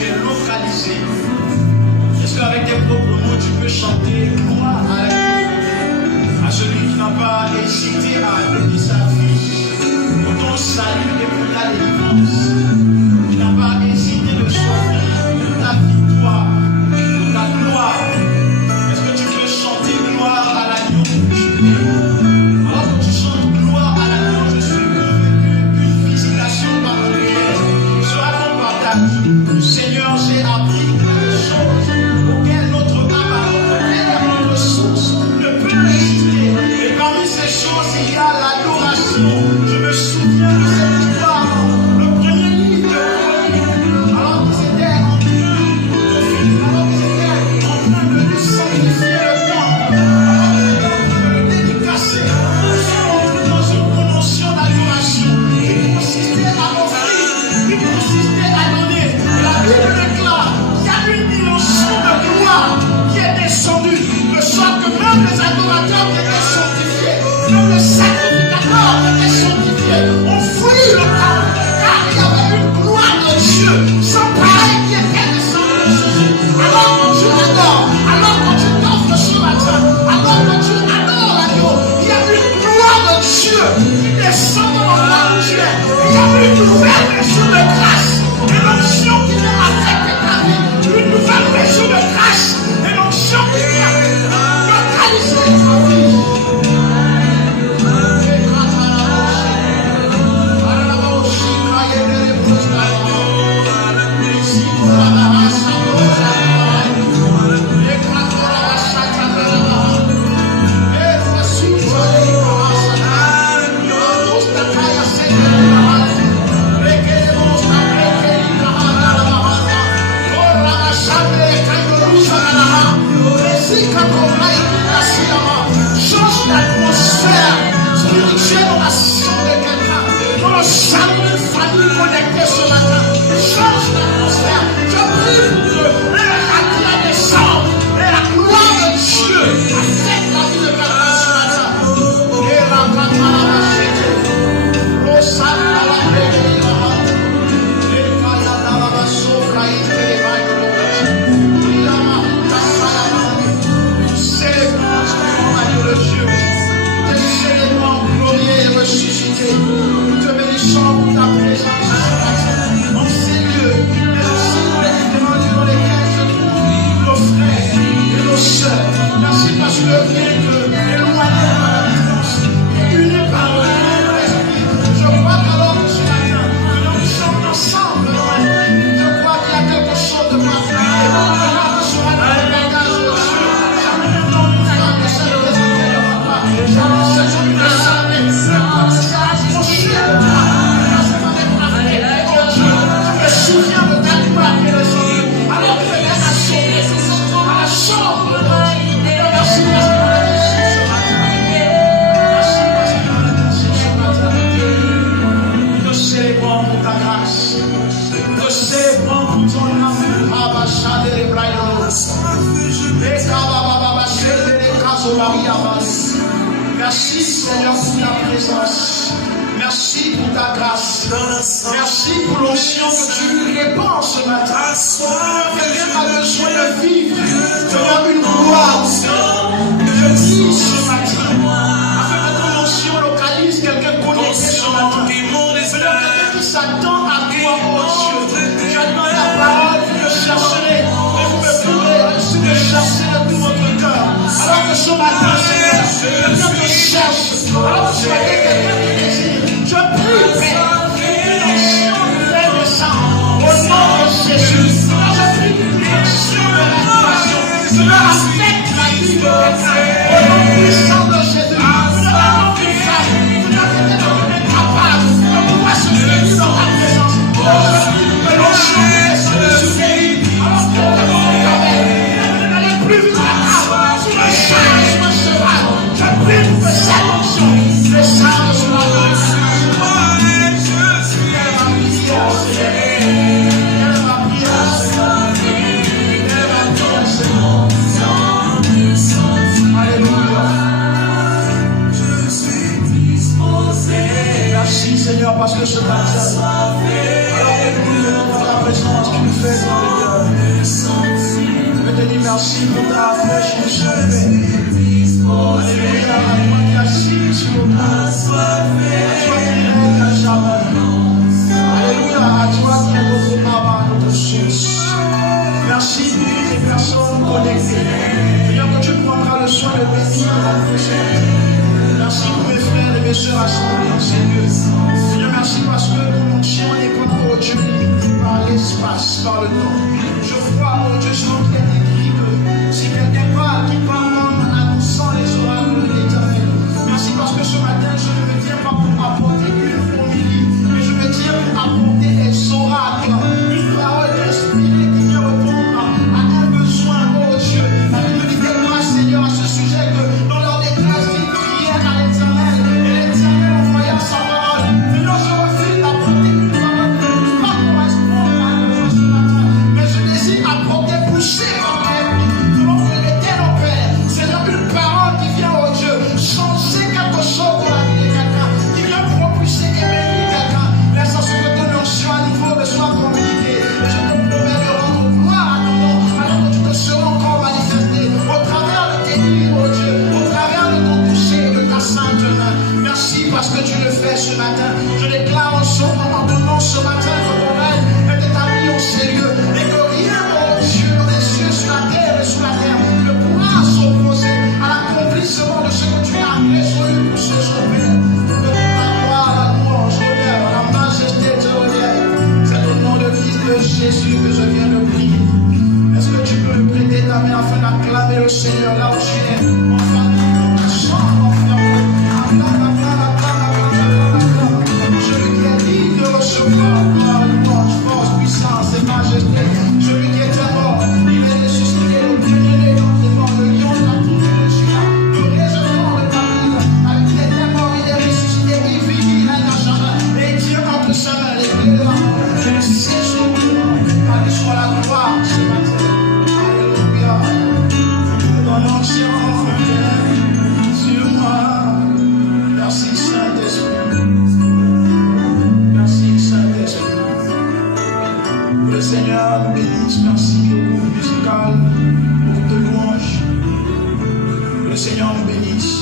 tu es localisé, est-ce qu'avec tes propres mots, tu peux chanter gloire à celui qui n'a pas hésité à donner sa vie pour ton salut et pour ta délivrance, qui n'a pas hésité de souffrir de ta victoire, de ta gloire? Est-ce que tu peux chanter gloire à l'agneau? Alors que tu chantes gloire à l'agneau, je suis convaincu qu'une visitation particulière sera ton partage. Seigneur, j'ai appris quelque chose auquel notre âme, auquel notre source ne peut résister. Et parmi ces choses, il y a l'adoration. Je me souviens de cette histoire, le premier livre de Chroniques, alors qu'ils étaient en train de lui sanctifier le temple, alors qu'ils étaient en train de le dédicacer. Ils sont entrés dans une promotion d'adoration qui consistait à offrir, qui consistait à donner. Et la Bible déclare qu'il y a une dimension de gloire qui est descendue, de sorte que même les adorateurs qui étaient sanctifiés, même les sacrificateurs qui étaient sanctifiés, ont fui le temple, car il y avait une gloire de Dieu sans pareil qui était descendue de Jésus. Alors quand tu adores, alors quand tu t'offres ce matin, alors quand tu adores l'agneau, il y a une gloire de Dieu qui descend dans l'endroit où tu es. Il y a une nouvelle mesure de grâce, une onction qui vient affecter ta vie, une nouvelle mesure de grâce, une onction qui vient localiser ta vie. Change l'atmosphère spirituelle dans la sang de quelqu'un, dans le salut d'une famille connectée ce matin. Change l'atmosphère. Je prie pour que la gloire descende et la gloire de Dieu affecte la vie de quelqu'un ce matin. Et la nous te bénissons pour ta présence en ces lieux, mais aussi dans les différents lieux dans lesquels se trouvent nos frères et nos sœurs. Merci parce que bien que éloignés par la distance, unis par le nom de l'Esprit, je crois qu'alors que ce matin, nous sommes ensemble dans l'Esprit, je crois qu'il y a quelque chose de particulier. Regarde ce matin le bagage de Dieu. Jamais un homme ou femme ne s'est présenté devant toi. Jamais cette journée ne savait. Souviens de ta gloire qui est descendue. Alors que tu es assommé à la chambre de Dieu. Merci parce qu'on a dit ce matin. Merci parce qu'on a dit ce matin. Nous te célébrons pour ta grâce. Nous te célébrons pour ton amour. Abachade les braillots. Les kababababachade les kasobariabas. Merci Seigneur pour ta présence. Merci pour ta grâce. Merci pour l'onction que tu répands ce matin. Quelqu'un a besoin de vivre. Seigneur, une gloire. Je prie ce matin. Afin que ton onction localise quelqu'un connecté ce matin. Quelqu'un qui s'attend à toi, oh Dieu. J'attends la parole que je chercherai. Et vous me pourrez aussi me chercher de tout votre cœur. Alors que ce matin, Seigneur, quelqu'un te cherche. Alors que ce matin, quelqu'un te désire. Je prie, Père, une onction de descendre au nom de Jésus. Je prie une onction de rénovation. Cela affecte la vie de quelqu'un. Au nom puissant de Jésus. Nous n'avons qu'une femme. Nous n'avons qu'une incapable de pouvoir se réunir dans ta présence. Je prie que l'onction descende sur les vies. Alors que le monde est avec. Ne n'allez plus vite à table. Sur le char, sur le cheval. Je prie pour que cette onction descende sur la vie. Alléluia. Merci pour ta fraîche onction, Père. Alléluia, à toi qui assis sur le trône. À toi qui règne à jamais. Alléluia, à toi qui est notre Papa, notre source. Merci pour toutes les personnes connectées. Seigneur, que tu prendras le soin de bénir la prochaine. Merci pour mes frères et mes soeurs assemblés en ces lieux. Seigneur, merci parce que ton onction n'est pas, oh Dieu, limitée par l'espace, par le temps. Je crois, oh Dieu, selon qu'il est écrit que si quelqu'un parle, qu'il parle en annonçant les oracles de l'Éternel. Merci parce que ce matin, je ne me tiens pas pour apporter une homilie, mais je me tiens pour apporter des oracles, une parole inspirée qui vient répondre à un besoin, oh Dieu. La Bible dit tellement, Seigneur, à ce sujet que dans leur détresse, ils prièrent à l'Éternel, et l'Éternel envoya sa parole. Seigneur, je refuse d'apporter une parole qui ne puisse pas correspondre à un besoin ce matin, mais je désire apporter, pousser par ma vie, selon que l'Éternel Père. Seigneur, une parole qui vient, oh Dieu, changer quelque chose dans la vie de quelqu'un, qui vient propulser et bénir quelqu'un. Laisse en ce que ton onction à nouveau me soit communiquée. Et je te promets de rendre gloire à ton nom, alors que tu te seras encore manifesté au travers de tes livres, oh Dieu, au travers de ton toucher et de ta sainte main. Merci parce que tu le fais ce matin. Je déclare en ton nom ce matin que ton règne est établi en ces lieux et que rien, oh Dieu, dans les cieux, sur la terre et sous la terre, ne pourra s'opposer à l'accomplissement de ce que tu as résolu pour ce jour. La gloire, la louange, l'honneur, la majesté te reviennent. C'est au nom de Fils de Jésus que je viens de prier. Est-ce que tu peux me prêter ta main afin d'acclamer le Seigneur là où tu es? En famille, en chambre, en famille. Celui qui est digne de recevoir la louange, force, puissance et majesté. Celui qui était mort, il est ressuscité, le pionnier dans les morts, le lion de la tribu de Juda, le résurrecteur de David. Avec il était mort, il est ressuscité, il vit, il règne à jamais. Et Dieu entre sa main les clés de la mort. Et le siège au courant, à lui soit la gloire ce matin. Alléluia. Dans l'ancien sur moi. Merci Saint-Esprit. Merci Saint-Esprit. Que le Seigneur nous bénisse. Merci au groupe musical, au groupe de louanges. Que le Seigneur nous bénisse.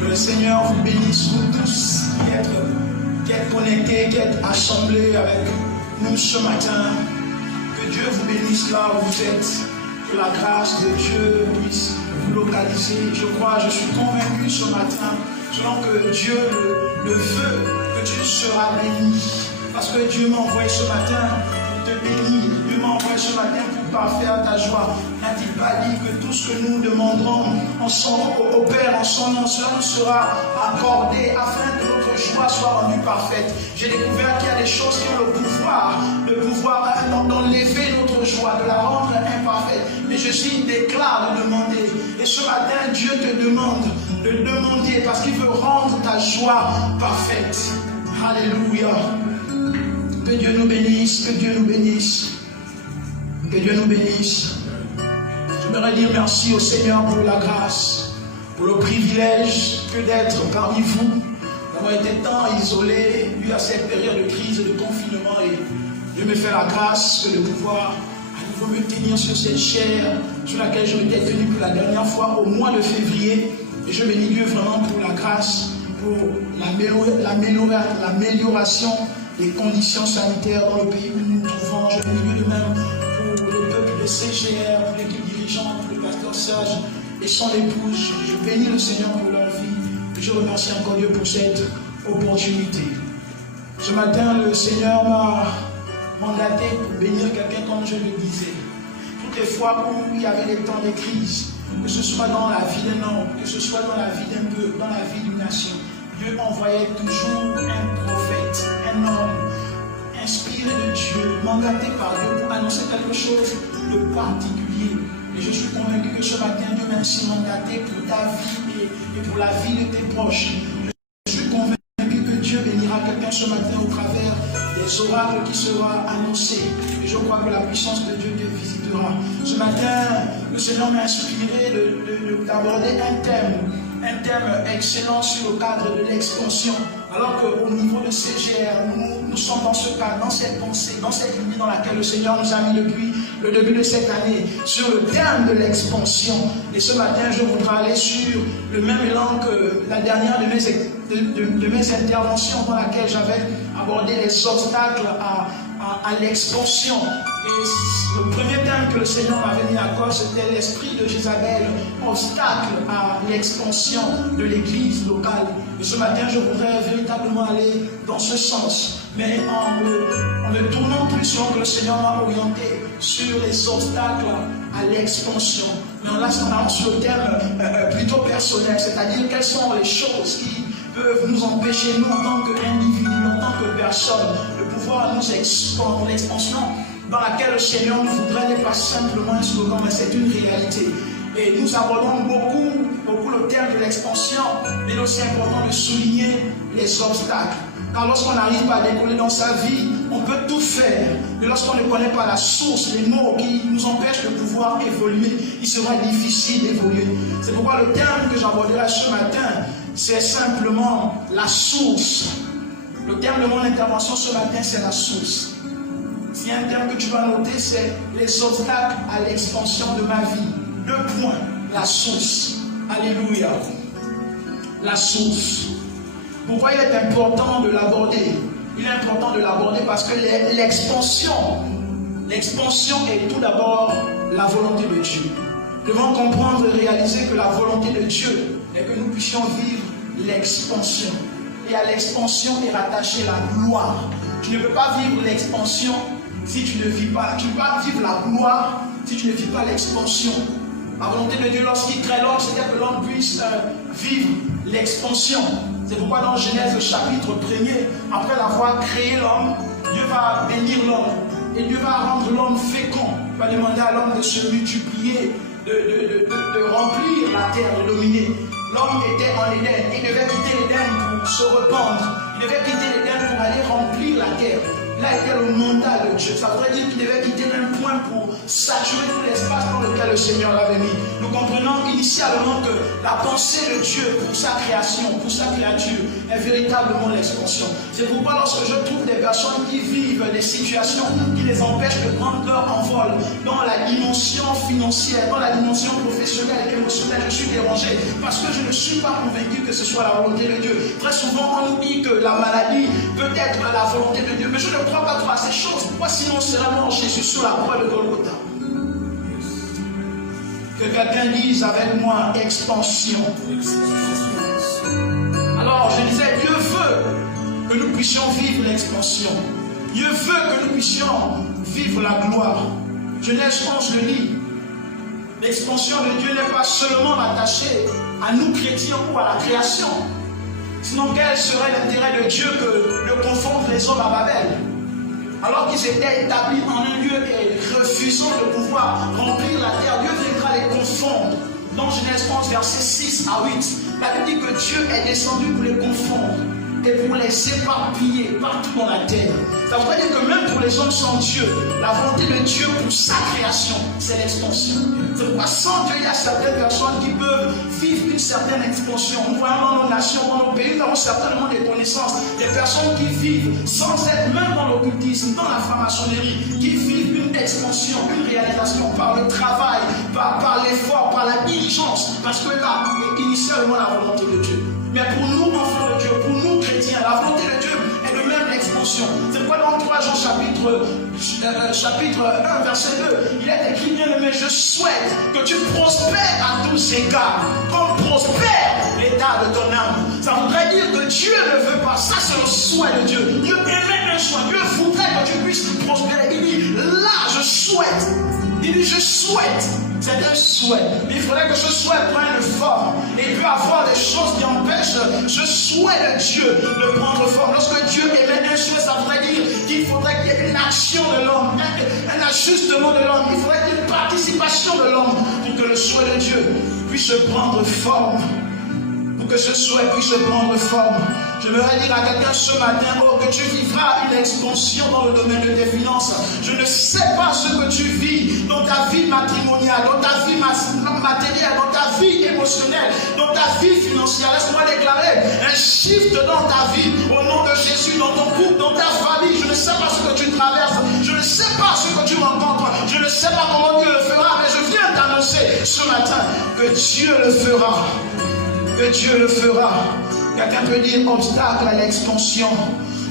Que le Seigneur vous bénisse, vous tous qui êtes connectés, qui êtes assemblés avec nous ce matin. Que Dieu vous bénisse là où vous êtes. Que la grâce de Dieu puisse vous localiser. Je crois, je suis convaincu ce matin, selon que Dieu le veut, que tu seras béni. Parce que Dieu m'a envoyé ce matin pour te bénir. Dieu m'a envoyé ce matin pour parfaire ta joie. N'a-t-il pas dit que tout ce que nous demanderons au Père en son nom, cela nous sera accordé afin que notre joie soit rendue parfaite. J'ai découvert qu'il y a des choses qui ont le pouvoir d'enlever notre joie, de la rendre imparfaite. Mais Jésus déclare de demander. Et ce matin, Dieu te demande de demander parce qu'il veut rendre ta joie parfaite. Alléluia. Que Dieu nous bénisse, que Dieu nous bénisse. Que Dieu nous bénisse. J'aimerais dire merci au Seigneur pour la grâce, pour le privilège que d'être parmi vous. Nous avons été tant isolés, dû à cette période de crise et de confinement, et Dieu me fait la grâce de pouvoir à nouveau me tenir sur cette chair sur laquelle je m'étais tenu pour la dernière fois au mois de février. Et je bénis Dieu vraiment pour la grâce, pour l'amélioration des conditions sanitaires dans le pays où nous nous trouvons. Je bénis Dieu de même pour le peuple de CGR, pour l'équipe dirigeante, pour le pasteur Serge et son épouse. Je bénis le Seigneur pour leur vie. Et je remercie encore Dieu pour cette opportunité. Ce matin, le Seigneur m'a mandaté pour bénir quelqu'un comme je le disais. Toutes les fois où il y avait des temps de crise, que ce soit dans la vie d'un homme, que ce soit dans la vie d'un peuple, dans la vie d'une nation, Dieu envoyait toujours un prophète, un homme inspiré de Dieu, mandaté par Dieu pour annoncer quelque chose de particulier. Et je suis convaincu que ce matin, Dieu m'a ainsi mandaté pour ta vie et pour la vie de tes proches. Je suis convaincu que Dieu bénira quelqu'un ce matin au travers des oracles qui sera annoncé. Et je crois que la puissance de Dieu te visitera. Ce matin, le Seigneur m'a inspiré d'aborder un thème excellent sur le cadre de l'expansion. Alors qu'au niveau de CGR, nous sommes dans ce cadre, dans cette pensée, dans cette ligne dans laquelle le Seigneur nous a mis depuis le début de cette année sur le thème de l'expansion. Et ce matin, je voudrais aller sur le même élan que la dernière de mes interventions dans laquelle j'avais abordé les obstacles à l'expansion. Et le premier thème que le Seigneur m'avait mis à cause, c'était l'esprit de Jézabel, obstacle à l'expansion de l'église locale. Et ce matin, je voudrais véritablement aller dans ce sens, mais en me tournant plus selon que le Seigneur m'a orienté sur les obstacles à l'expansion. Mais là, on avance sur le thème plutôt personnel, c'est-à-dire quelles sont les choses qui peuvent nous empêcher, nous en tant qu'individus, en tant que personnes, de pouvoir nous expandre, l'expansion dans laquelle le Seigneur nous voudrait n'est pas simplement un slogan, mais c'est une réalité. Et nous abordons beaucoup le thème de l'expansion, mais il est aussi important de souligner les obstacles. Car lorsqu'on n'arrive pas à décoller dans sa vie, on peut tout faire. Mais lorsqu'on ne connaît pas la source, les mots qui nous empêchent de pouvoir évoluer, il sera difficile d'évoluer. C'est pourquoi le thème que j'aborderai ce matin, c'est simplement la source. Le thème de mon intervention ce matin, c'est la source. S'il y a un terme que tu vas noter, c'est les obstacles à l'expansion de ma vie. 2 points, la source. Alléluia. La source. Pourquoi il est important de l'aborder? Il est important de l'aborder parce que l'expansion est tout d'abord la volonté de Dieu. Nous devons comprendre et réaliser que la volonté de Dieu est que nous puissions vivre l'expansion. Et à l'expansion est rattachée la gloire. Tu ne peux pas vivre l'expansion si tu ne vis pas. Tu ne peux pas vivre la gloire si tu ne vis pas l'expansion. La volonté de Dieu, lorsqu'il crée l'homme, c'était que l'homme puisse vivre l'expansion. C'est pourquoi dans Genèse chapitre 1er, après l'avoir créé l'homme, Dieu va bénir l'homme. Et Dieu va rendre l'homme fécond. Il va demander à l'homme de se multiplier, de remplir la terre, de dominer. L'homme était en Éden. Il devait quitter l'Éden pour se rependre. Il devait quitter l'Éden pour aller remplir la terre. Là était le mandat de Dieu. Ça voudrait dire qu'il devait quitter un point pour saturer tout l'espace dans lequel le Seigneur l'avait mis. Nous comprenons initialement que la pensée de Dieu pour sa création, pour sa créature, est véritablement l'expansion. C'est pourquoi lorsque je trouve des personnes qui vivent des situations qui les empêchent de prendre leur envol dans la dimension financière, dans la dimension professionnelle et émotionnelle, je suis dérangé parce que je ne suis pas convaincu que ce soit la volonté de Dieu. Très souvent, on nous dit que la maladie peut être la volonté de Dieu, mais je ne crois pas trop à ces choses. Pourquoi sinon serait mort Jésus sur la croix de Golgotha? Que quelqu'un dise avec moi expansion. Alors je disais, Dieu veut que nous puissions vivre l'expansion. Dieu veut que nous puissions vivre la gloire. Genèse 11 le dit. L'expansion de Dieu n'est pas seulement attachée à nous chrétiens ou à la création. Sinon quel serait l'intérêt de Dieu que de confondre les hommes à Babel? Alors qu'ils étaient établis en un lieu et refusant de pouvoir remplir la terre, Dieu viendra les confondre. Dans Genèse 11, versets 6 à 8, la Bible dit que Dieu est descendu pour les confondre et pour les éparpiller partout dans la terre. Ça veut dire que même pour les hommes sans Dieu, la volonté de Dieu pour sa création, c'est l'expansion. C'est pourquoi sans Dieu, il y a certaines personnes qui peuvent vivre une certaine expansion. Nous voyons dans nos nations, dans nos pays, nous avons certainement des connaissances, des personnes qui vivent sans être même dans l'occultisme, dans la franc-maçonnerie, qui vivent une expansion, une réalisation par le travail, par l'effort, par la diligence, parce que là est initialement la volonté de Dieu. Mais pour nous, enfants de Dieu, pour nous chrétiens, la volonté de Dieu est de même l'expansion. C'est pourquoi dans 3 Jean chapitre 1, verset 2, il est écrit, bien aimé, je souhaite que tu prospères à tous égards, comme prospère l'état de ton âme. Ça voudrait dire que Dieu ne veut pas, ça c'est le souhait de Dieu. Dieu émet un souhait, Dieu voudrait que tu puisses prospérer. Il dit, là je souhaite. Il dit, je souhaite. C'est un souhait. Mais il faudrait que ce souhait prenne forme. Et il peut y avoir des choses qui empêchent ce souhait de Dieu de prendre forme. Lorsque Dieu émet un souhait, ça voudrait dire qu'il faudrait qu'il y ait une action de l'homme, un ajustement de l'homme. Il faudrait qu'il y ait une participation de l'homme pour que le souhait de Dieu puisse prendre forme. Pour que ce souhait puisse prendre forme. J'aimerais dire à quelqu'un ce matin, oh, que tu vivras une expansion dans le domaine de tes finances. Je ne sais pas ce que tu vis dans ta vie matrimoniale, dans ta vie matérielle, dans ta vie émotionnelle, dans ta vie financière. Laisse-moi déclarer un shift dans ta vie au nom de Jésus, dans ton couple, dans ta famille. Je ne sais pas ce que tu traverses, je ne sais pas ce que tu rencontres, je ne sais pas ce matin que Dieu le fera. Que Dieu le fera. Quelqu'un peut dire obstacle à l'expansion.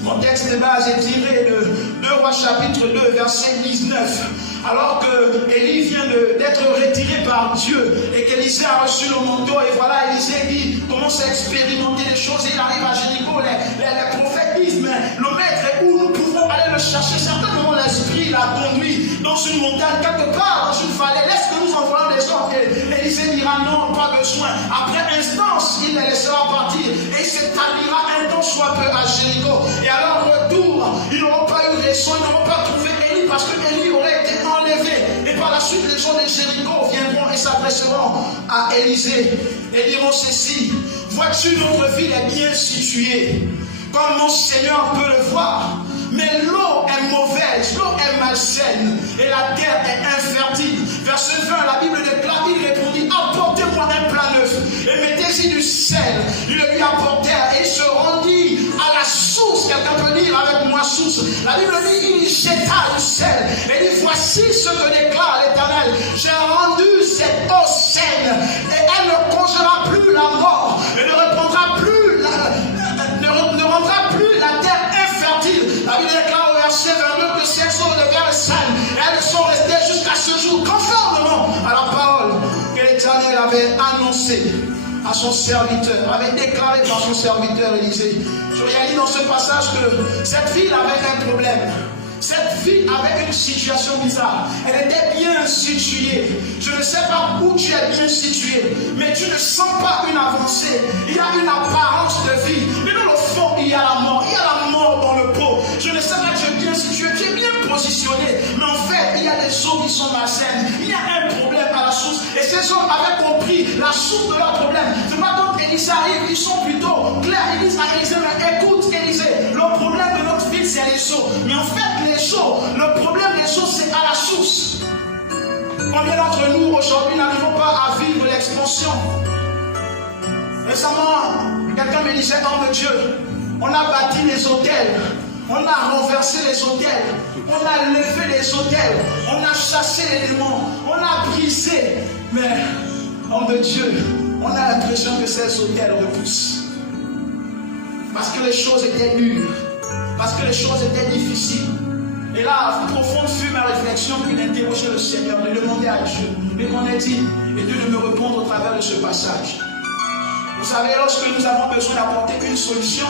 Mon texte de base est tiré de 2 Rois chapitre 2 verset 19. Alors que Élie vient d'être retiré par Dieu et qu'Élisée a reçu le manteau, et voilà, Élisée qui commence à expérimenter les choses, et il arrive à Jéricho, les prophètes disent, mais le maître est où? Nous pouvons aller le chercher. Certainement l'esprit l'a conduit dans une montagne, quelque part dans une vallée. Laisse que nous envoyons des gens. Et Élisée dira non, pas besoin. Après instance, il les laissera partir et il s'établira un temps soit peu à Jéricho. Et alors retour, ils n'auront pas eu raison, ils n'auront pas trouvé Élie, parce que Élie aurait été enlevé. Et par la suite, les gens de Jéricho viendront et s'adresseront à Élisée et diront ceci: vois-tu, notre ville est bien située, comme mon Seigneur peut le voir. Mais l'eau est mauvaise, l'eau est malsaine et la terre est infertile. Verset 20, la Bible déclare, il répondit: apportez-moi un plat neuf et mettez-y du sel. Ils le lui apportèrent et il se rendit à la source. Quelqu'un peut dire avec moi source. La Bible dit, il jeta du sel et dit: voici ce que déclare l'Éternel, j'ai rendu cette eau saine et elle ne causera plus la mort et ne répandra plus ne rendra plus la terre infertile. La Bible déclare au verset 22 que ces eaux deviennent saines et elles sont restées jusqu'à ce jour conformément à la parole que l'Éternel avait annoncée à son serviteur, avait déclaré par son serviteur Élisée. Je réalise dans ce passage que cette ville avait un problème. Cette ville avait une situation bizarre. Elle était bien située. Je ne sais pas où tu es bien situé, mais tu ne sens pas une avancée. Il y a une apparence de vie. Mais dans le fond, il y a la mort. Il y a la mort dans le pot. Je ne sais pas que tu es bien situé, tu es bien positionné. Mais en fait, il y a des eaux qui sont malsaines. Il y a un problème à la source. Et ces hommes avaient compris la source de leur problème. C'est pas quand Élisée arrive, ils sont plutôt clairs. Ils disent à Élisée: mais écoute Élisée, le problème de notre ville, c'est les eaux. Mais en fait, le problème des choses, c'est à la source. Combien d'entre nous aujourd'hui n'arrivons pas à vivre l'expansion? Récemment, quelqu'un me disait: homme de Dieu, on a bâti les hôtels, on a renversé les hôtels, on a levé les hôtels, on a chassé les démons, on a brisé. Mais, homme de Dieu, on a l'impression que ces hôtels repoussent. Parce que les choses étaient dures, parce que les choses étaient difficiles. Et là, profonde fut ma réflexion, puis d'interroger le Seigneur, de demander à Dieu: mais qu'en est-il? Et Dieu de me répondre au travers de ce passage. Vous savez, lorsque nous avons besoin d'apporter une solution,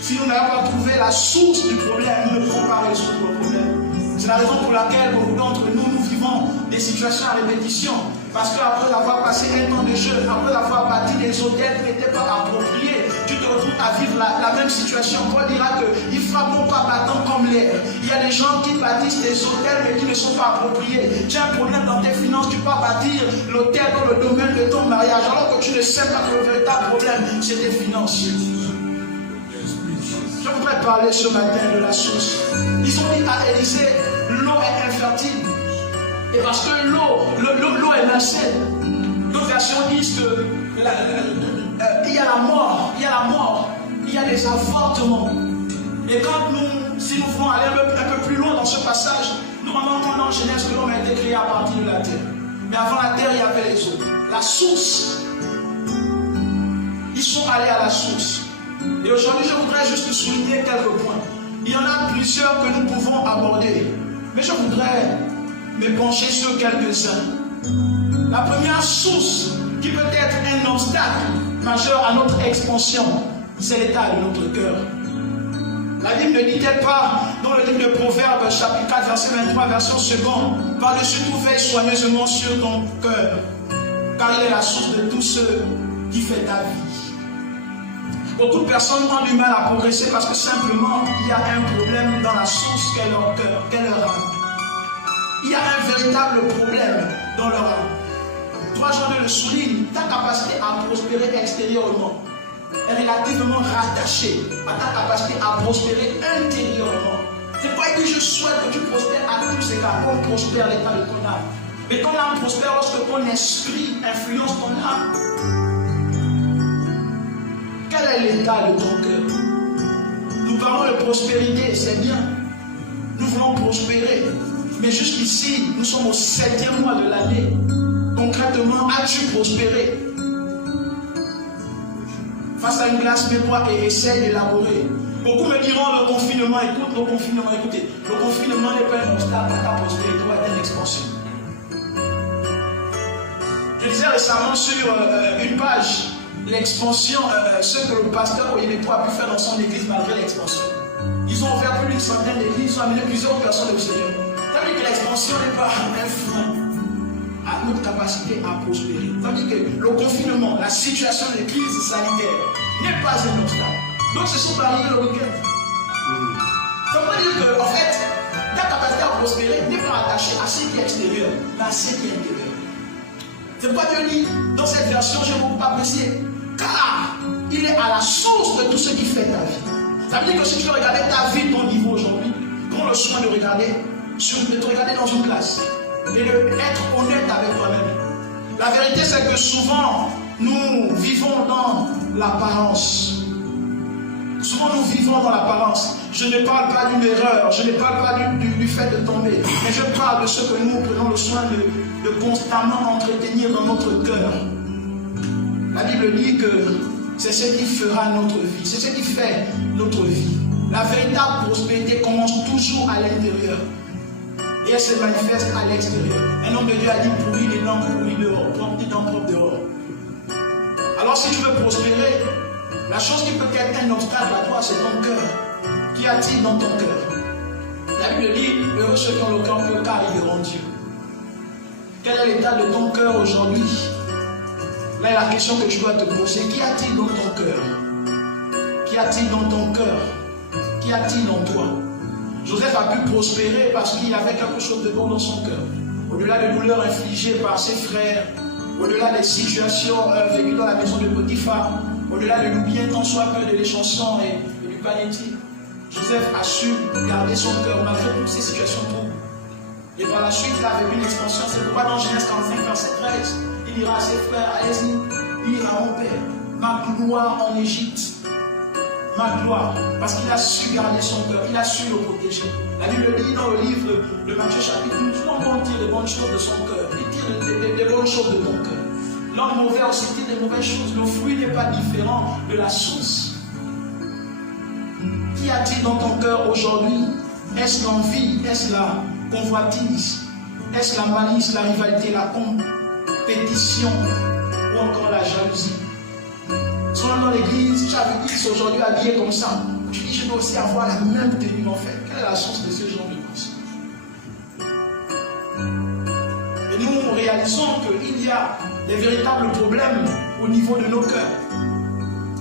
si nous n'avons pas trouvé la source du problème, nous ne pouvons pas résoudre le problème. C'est la raison pour laquelle beaucoup d'entre nous vivons des situations à répétition. Parce qu'après avoir passé un temps de jeûne, après avoir bâti des hôtels qui n'étaient pas appropriés, tu te retrouves à vivre la même situation. Paul dira qu'il ne frappons pas battant comme l'air. Il y a des gens qui bâtissent des hôtels mais qui ne sont pas appropriés. Tu as un problème dans tes finances, tu peux bâtir l'hôtel dans le domaine de ton mariage, alors que tu ne sais pas que le véritable problème, c'est tes finances. Je voudrais parler ce matin de la source. Ils ont dit à Élisée: l'eau est infertile. Et parce que l'eau est malsaine. D'autres versions disent qu'il y a la mort, il y a des avortements. Et quand si nous voulons aller un peu plus loin dans ce passage, nous remarquons dans Genèse que l'homme a été créé à partir de la terre. Mais avant la terre, il y avait les eaux. La source. Ils sont allés à la source. Et aujourd'hui, je voudrais juste souligner quelques points. Il y en a plusieurs que nous pouvons aborder. Mais je voudrais me pencher sur quelques-uns. La première source qui peut être un obstacle majeur à notre expansion, c'est l'état de notre cœur. La Bible ne dit-elle pas dans le livre de Proverbes, chapitre 4, verset 23, version seconde: par-dessus tout, veille soigneusement sur ton cœur, car il est la source de tout ce qui fait ta vie. Beaucoup de personnes ont du mal à progresser parce que simplement il y a un problème dans la source qu'est leur cœur, qu'est leur âme. Il y a un véritable problème dans leur âme. Toi, Jean le souligne, ta capacité à prospérer extérieurement est relativement rattachée à ta capacité à prospérer intérieurement. C'est pourquoi il dit: je souhaite que tu prospères à tous égards, comme prospère l'état de ton âme. Mais ton âme prospère lorsque ton esprit influence ton âme. Quel est l'état de ton cœur? Nous parlons de prospérité, c'est bien. Nous voulons prospérer. Mais jusqu'ici, nous sommes au 7e mois de l'année. Concrètement, as-tu prospéré? Face à une glace, mets-toi et essaye d'élaborer. Beaucoup me diront le confinement, écoute, le confinement, écoutez, le confinement n'est pas un obstacle à ta prospérité ou à une expansion. Je disais récemment sur une page, l'expansion, ce que le pasteur Oyemeko a pu faire dans son église malgré l'expansion. Ils ont ouvert plus d'une centaine d'églises, ils ont amené plusieurs personnes au Seigneur. Ça veut dire que l'expansion n'est pas un frein à notre capacité à prospérer. Ça veut dire que le confinement, la situation de crise sanitaire n'est pas un obstacle. Donc ce sont variés le week-end. Ça veut dire que, en fait, ta capacité à prospérer n'est pas attachée à ce qui est extérieur, mais à ce qui est intérieur. C'est pourquoi Dieu dit, dans cette version, j'ai beaucoup apprécié, car il est à la source de tout ce qui fait ta vie. Ça veut dire que si tu veux regarder ta vie, ton niveau aujourd'hui, prends le soin de regarder, de te regarder dans une classe et d'être honnête avec toi-même. La vérité, c'est que souvent, nous vivons dans l'apparence. Souvent, nous vivons dans l'apparence. Je ne parle pas d'une erreur, je ne parle pas du fait de tomber, mais je parle de ce que nous prenons le soin de constamment entretenir dans notre cœur. La Bible dit que c'est ce qui fera notre vie, c'est ce qui fait notre vie. La véritable prospérité commence toujours à l'intérieur et elle se manifeste à l'extérieur. Un homme de Dieu a dit pourri les dents, pourri dehors, propre des dents, propre dehors. Alors si tu veux prospérer, la chose qui peut être un obstacle à toi, c'est ton cœur. Qu'y a-t-il dans ton cœur? La Bible dit, heureux ceux qui ont le cœur pur, car ils verront Dieu. Quel est l'état de ton cœur aujourd'hui? Là est la question que tu dois te poser. Qu'y a-t-il dans ton cœur? Qu'y a-t-il dans ton cœur? Qu'y a-t-il en toi? Joseph a pu prospérer parce qu'il avait quelque chose de bon dans son cœur. Au-delà des douleurs infligées par ses frères, au-delà des situations vécues dans la maison de Potiphar, au-delà de l'oubien tant soit peu de l'échanson et du panétique, Joseph a su garder son cœur malgré toutes ces situations troubles. Et par la suite, il a vécu une expansion. C'est pourquoi dans Genèse 45, verset 13, il dira à ses frères, allez-y, il dira mon père, ma gloire en Égypte, ma gloire, parce qu'il a su garder son cœur, il a su le protéger. La Bible dit dans le livre de Matthieu chapitre 12, l'homme tire de bonnes choses de son cœur, il tire des bonnes choses de ton cœur. L'homme mauvais aussi tire des mauvaises choses. Le fruit n'est pas différent de la source. Qu'y a-t-il dans ton cœur aujourd'hui? Est-ce l'envie? Est-ce la convoitise? Est-ce la malice, la rivalité, la compétition ou encore la jalousie? Souvent dans l'église, tu as vu qu'ils sont aujourd'hui habillés comme ça. Tu dis, je dois aussi avoir la même tenue en fait. Quelle est la source de ce genre de pensée? Et nous réalisons qu'il y a des véritables problèmes au niveau de nos cœurs.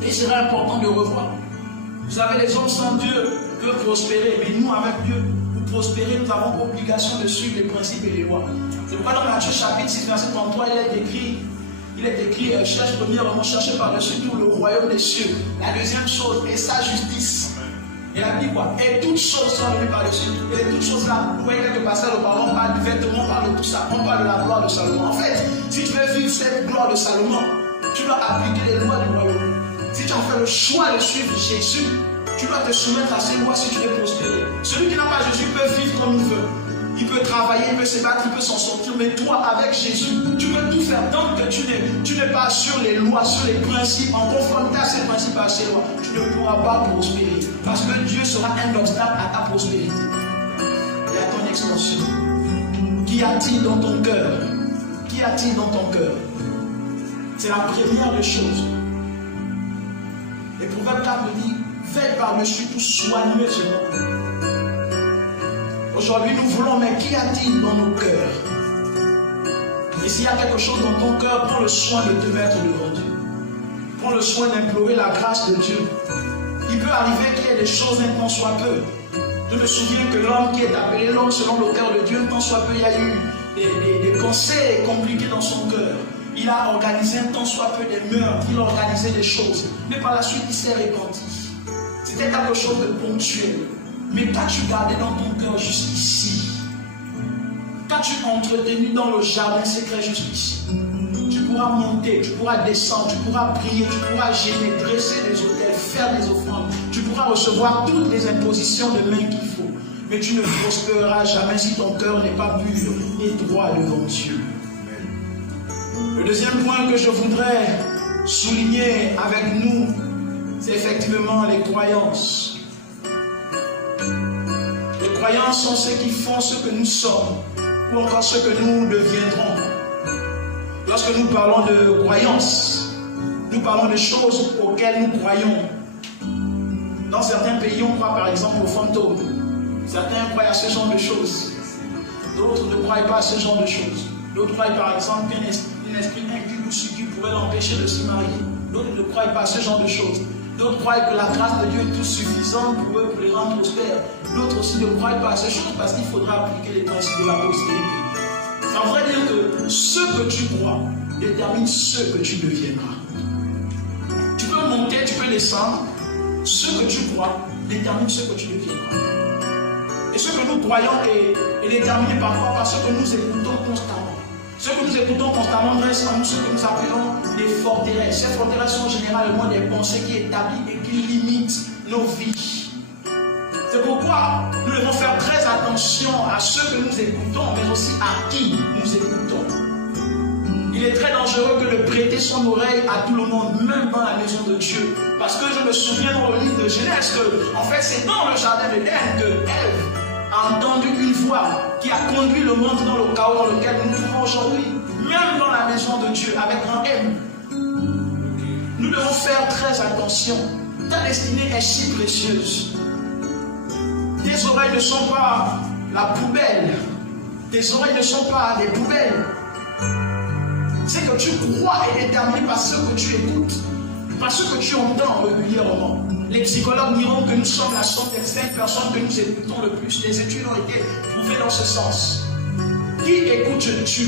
Et il serait important de revoir. Vous savez, les hommes sans Dieu peuvent prospérer, mais nous, avec Dieu, pour prospérer, nous avons obligation de suivre les principes et les lois. C'est pourquoi dans Matthieu chapitre 6, verset 33, il est écrit, cherche premièrement, cherchez par-dessus tout le royaume des cieux. La deuxième chose est sa justice. Et elle dit quoi? Et toutes choses sont venues par-dessus. Et toutes choses là, vous voyez quelques passages auparavant, on parle du vêtement, on parle de tout ça. On parle de la gloire de Salomon. En fait, si tu veux vivre cette gloire de Salomon, tu dois appliquer les lois du royaume. Si tu en fais le choix de suivre Jésus, tu dois te soumettre à ces lois si tu veux prospérer. Celui qui n'a pas Jésus peut vivre comme il veut. Il peut travailler, il peut se battre, il peut s'en sortir. Mais toi, avec Jésus, tu peux tout faire. Tant que tu n'es pas sur les lois, sur les principes, en conformité à ces principes, à ces lois, tu ne pourras pas prospérer. Parce que Dieu sera un obstacle à ta prospérité et à ton expansion. Qu'y a-t-il dans ton cœur? Qu'y a-t-il dans ton cœur? C'est la première des choses. Et Proverbe 4 dit, faites par-dessus tout soigneusement. Aujourd'hui, nous voulons, mais qu'y a-t-il dans nos cœurs? Et s'il y a quelque chose dans ton cœur, prends le soin de te mettre devant Dieu. Prends le soin d'implorer la grâce de Dieu. Il peut arriver qu'il y ait des choses, un temps soit peu. Je me souviens que l'homme qui est appelé l'homme selon le cœur de Dieu, un temps soit peu, il y a eu des pensées compliquées dans son cœur. Il a organisé un temps soit peu des meurtres, il a organisé des choses. Mais par la suite, il s'est repenti. C'était quelque chose de ponctuel. Mais qu'as-tu gardé dans ton cœur jusqu'ici? Qu'as-tu entretenu dans le jardin secret jusqu'ici? Tu pourras monter, tu pourras descendre, tu pourras prier, tu pourras gêner, dresser des autels, faire des offrandes. Tu pourras recevoir toutes les impositions de main qu'il faut. Mais tu ne prospéreras jamais si ton cœur n'est pas pur et droit devant Dieu. Le deuxième point que je voudrais souligner avec nous, c'est effectivement les croyances. Les croyances sont ceux qui font ce que nous sommes, ou encore ce que nous deviendrons. Lorsque nous parlons de croyances, nous parlons de choses auxquelles nous croyons. Dans certains pays, on croit par exemple aux fantômes. Certains croient à ce genre de choses. D'autres ne croient pas à ce genre de choses. D'autres croient par exemple qu'un esprit inculte ou succube pourrait l'empêcher de se marier. D'autres ne croient pas à ce genre de choses. D'autres croient que la grâce de Dieu est tout suffisante pour eux pour les rendre prospères. D'autres aussi ne croient pas à ces choses parce qu'il faudra appliquer les principes de la prospérité. Ça veut dire que ce que tu crois détermine ce que tu deviendras. Tu peux monter, tu peux descendre. Ce que tu crois détermine ce que tu deviendras. Et ce que nous croyons est déterminé parfois par ce que nous écoutons constamment. Ce que nous écoutons constamment reste en nous ce que nous appelons des forteresses. Ces forteresses sont généralement des pensées qui établissent et qui limitent nos vies. C'est pourquoi nous devons faire très attention à ce que nous écoutons, mais aussi à qui nous écoutons. Il est très dangereux que de prêter son oreille à tout le monde, même dans la maison de Dieu. Parce que je me souviens dans le livre de Genèse que, en fait, c'est dans le jardin d'Éden que Ève a entendu une voix qui a conduit le monde dans le chaos dans lequel nous nous trouvons aujourd'hui. Même dans la maison de Dieu, avec un M. Nous devons faire très attention. Ta destinée est si précieuse. Tes oreilles ne sont pas la poubelle. Tes oreilles ne sont pas des poubelles. Ce que tu crois est déterminé par ce que tu écoutes, par ce que tu entends régulièrement. Les psychologues diront que nous sommes la somme des 5 personnes que nous écoutons le plus. Les études ont été prouvées dans ce sens. Qui écoutes-tu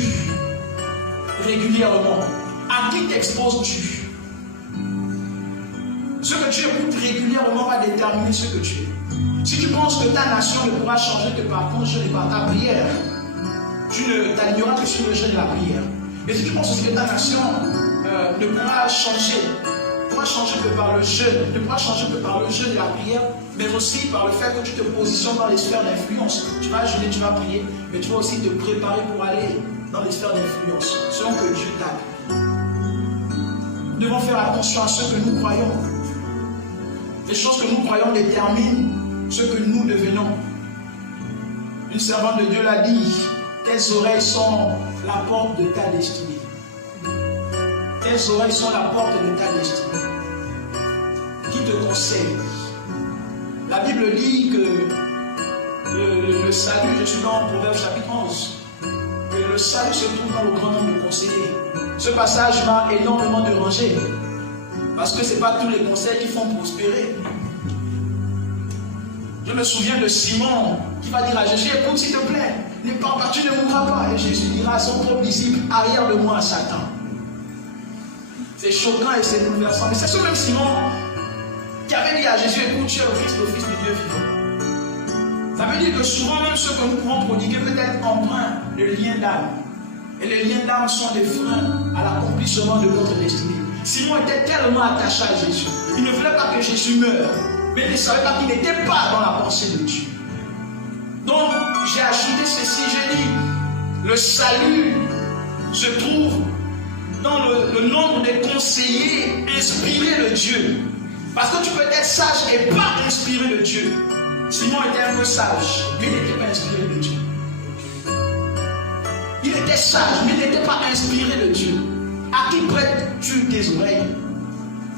régulièrement? À qui t'exposes-tu? Ce que tu écoutes régulièrement va déterminer ce que tu es. Si tu penses que ta nation ne pourra changer que par ton jeûne et par ta prière, tu ne t'aligneras que sur le jeûne et la prière. Mais si tu penses aussi que ta nation ne pourra changer que par le jeûne, ne pourra changer que par le jeûne et la prière, mais aussi par le fait que tu te positionnes dans les sphères d'influence. Tu vas jeûner, tu vas prier, mais tu vas aussi te préparer pour aller dans les sphères d'influence, selon que Dieu t'a. Nous devons faire attention à ce que nous croyons. Les choses que nous croyons déterminent ce que nous devenons. Une servante de Dieu l'a dit, tes oreilles sont la porte de ta destinée. Tes oreilles sont la porte de ta destinée. Qui te conseille? La Bible dit que le salut, je suis dans Proverbe chapitre 11, que le salut se trouve dans le grand nombre de conseillers. Ce passage m'a énormément dérangé, parce que ce n'est pas tous les conseils qui font prospérer. Je me souviens de Simon qui va dire à Jésus, écoute s'il te plaît, ne pars pas, tu ne mourras pas. Et Jésus dira à son propre disciple, arrière de moi Satan. C'est choquant et c'est bouleversant. Mais c'est ce même Simon qui avait dit à Jésus, écoute, tu es le Fils du Dieu vivant. Ça veut dire que souvent même ce que nous pouvons prodiguer peut être empreint de liens d'âme. Et les liens d'âme sont des freins à l'accomplissement de notre destinée. Simon était tellement attaché à Jésus. Il ne voulait pas que Jésus meure. Mais il ne savait pas qu'il n'était pas dans la pensée de Dieu. Donc, j'ai ajouté ceci, j'ai dit, le salut se trouve dans le nombre de conseillers inspirés de Dieu. Parce que tu peux être sage et pas inspiré de Dieu. Simon était un peu sage, mais il n'était pas inspiré de Dieu. Il était sage, mais il n'était pas inspiré de Dieu. À qui prêtes-tu tes oreilles?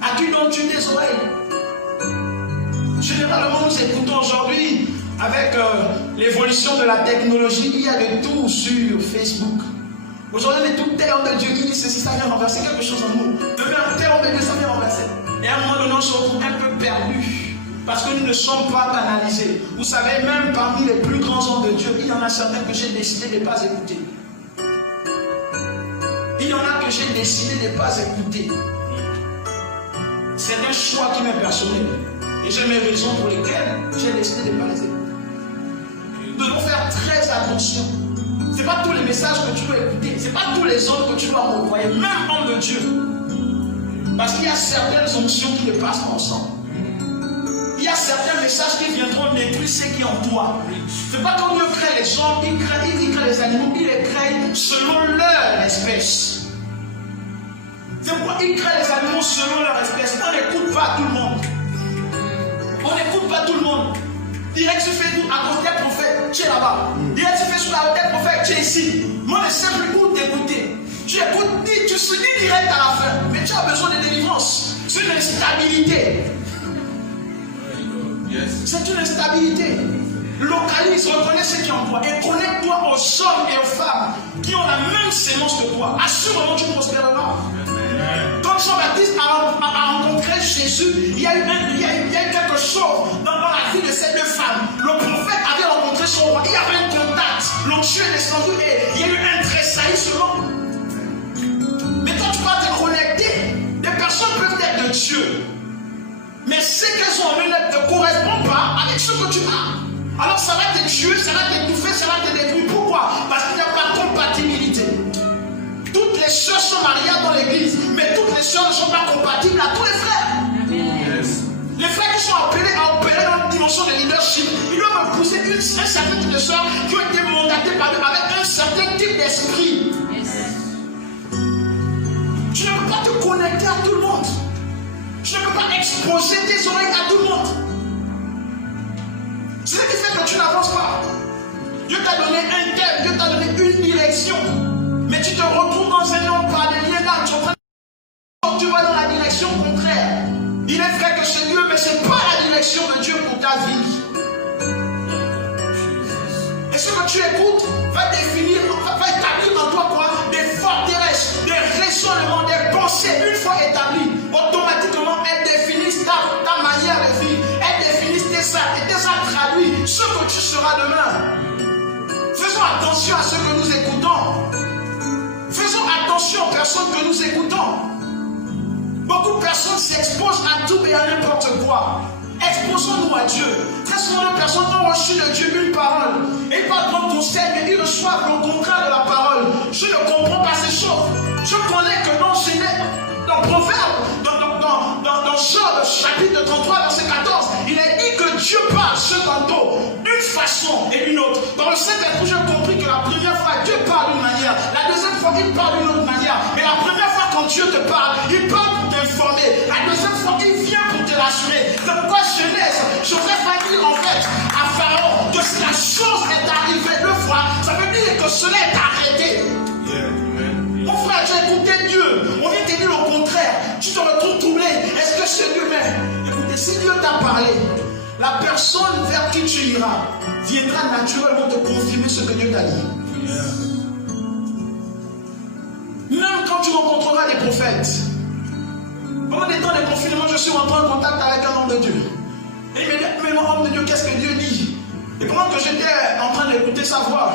À qui donnes-tu tes oreilles? Généralement, nous écoutons aujourd'hui, avec l'évolution de la technologie, il y a de tout sur Facebook. Aujourd'hui, on est tout tel homme de Dieu qui dit ceci, ça vient renverser quelque chose en nous. Demain, tel homme de Dieu, ça vient renverser. Et à un moment donné, on se retrouve un peu perdu, parce que nous ne sommes pas canalisés. Vous savez, même parmi les plus grands hommes de Dieu, il y en a certains que j'ai décidé de ne pas écouter. Il y en a que j'ai décidé de ne pas écouter. C'est un choix qui m'est personnel. Et j'ai mes raisons pour lesquelles j'ai décidé de ne pas les écouter. Nous devons faire très attention. Ce n'est pas tous les messages que tu dois écouter. Ce n'est pas tous les hommes que tu dois envoyer. Même homme de Dieu. Parce qu'il y a certaines onctions qui ne passent pas ensemble. Il y a certains messages qui viendront détruire ce qui est en toi. Ce n'est pas comme Dieu crée les hommes, il crée les animaux, il les crée selon leur espèce. C'est pourquoi ils créent les animaux selon leur espèce. On n'écoute pas tout le monde. On n'écoute pas tout le monde. Direct tu fais tout à côté d'un prophète, tu es là-bas. Direct tu fais sur la côté d'un prophète, tu es ici. Moi je sais plus où t'écouter. Tu écoutes, tu souris direct à la fin. Mais tu as besoin de délivrance. C'est une instabilité. C'est une instabilité. Localise, reconnais ce qui est en toi et connecte-toi aux hommes et aux femmes qui ont la même sémence que toi. Assurément tu prospéreras. Quand Jean-Baptiste a rencontré Jésus, il y a eu quelque chose dans la vie de ces deux femmes. Le prophète avait rencontré son roi, il y avait un contact. L'onction est descendu et il y a eu un tressaillissement. Mais quand tu vas te connecter, des personnes peuvent être de Dieu. Mais ce qu'elles ont en eux ne correspond pas avec ce que tu as. Alors ça va te tuer, ça va t'étouffer, ça va te détruire. Pourquoi? Parce qu'il n'y a pas de compatibilité. Toutes les sœurs sont mariées dans l'église, mais toutes les sœurs ne sont pas compatibles à tous les frères. Yes. Les frères qui sont appelés à opérer dans une dimension de leadership, ils doivent pousser un certain type de sœurs qui ont été mandatées par eux avec un certain type d'esprit. Yes. Tu ne peux pas te connecter à tout le monde. Tu ne peux pas exposer tes oreilles à tout le monde. C'est ce qui fait que tu n'avances pas. Dieu t'a donné un thème, Dieu t'a donné une direction. Mais tu te retrouves dans un nom parallèle là, tu vas dans la direction contraire. Il est vrai que c'est Dieu, mais ce n'est pas la direction de Dieu pour ta vie. Et ce que tu écoutes va définir, va établir en toi quoi? Des forteresses, des raisonnements, des pensées. Une fois établies, automatiquement elles définissent ta manière de vivre. Elles définissent tes actes et tes actes traduisent ce que tu seras demain. Faisons attention à ce que nous écoutons. Faisons attention aux personnes que nous écoutons. Beaucoup de personnes s'exposent à tout et à n'importe quoi. Exposons-nous à Dieu. Très souvent, les personnes ont reçu de Dieu une parole. Et pas de bon conseil, mais ils reçoivent le contraire de la parole. Je ne comprends pas ces choses. Je connais que dans Proverbe, dans Job, chapitre 33, verset 14, il est dit que Dieu parle ce tantôt d'une façon et d'une autre. Dans le Saint-Esprit, j'ai compris que la première fois, Dieu parle d'une manière. La deuxième fois, il parle d'une autre manière. Mais la première fois, quand Dieu te parle, il parle pour t'informer. La deuxième fois, il vient pour te rassurer. C'est pourquoi Genèse, j'aurais pas dit en fait à Pharaon que si la chose est arrivée deux fois, ça veut dire que cela est arrêté. Mon frère, tu as écouté Dieu. On vient te dire au contraire. Tu te retrouves troublé. Est-ce que c'est Dieu même? Écoutez, si Dieu t'a parlé, la personne vers qui tu iras viendra naturellement te confirmer ce que Dieu t'a dit. Même quand tu rencontreras des prophètes. Pendant des temps de confinement, je suis rentré en contact avec un homme de Dieu. Et il me dit, mais mon homme de Dieu, qu'est-ce que Dieu dit? Et pendant que j'étais en train d'écouter sa voix,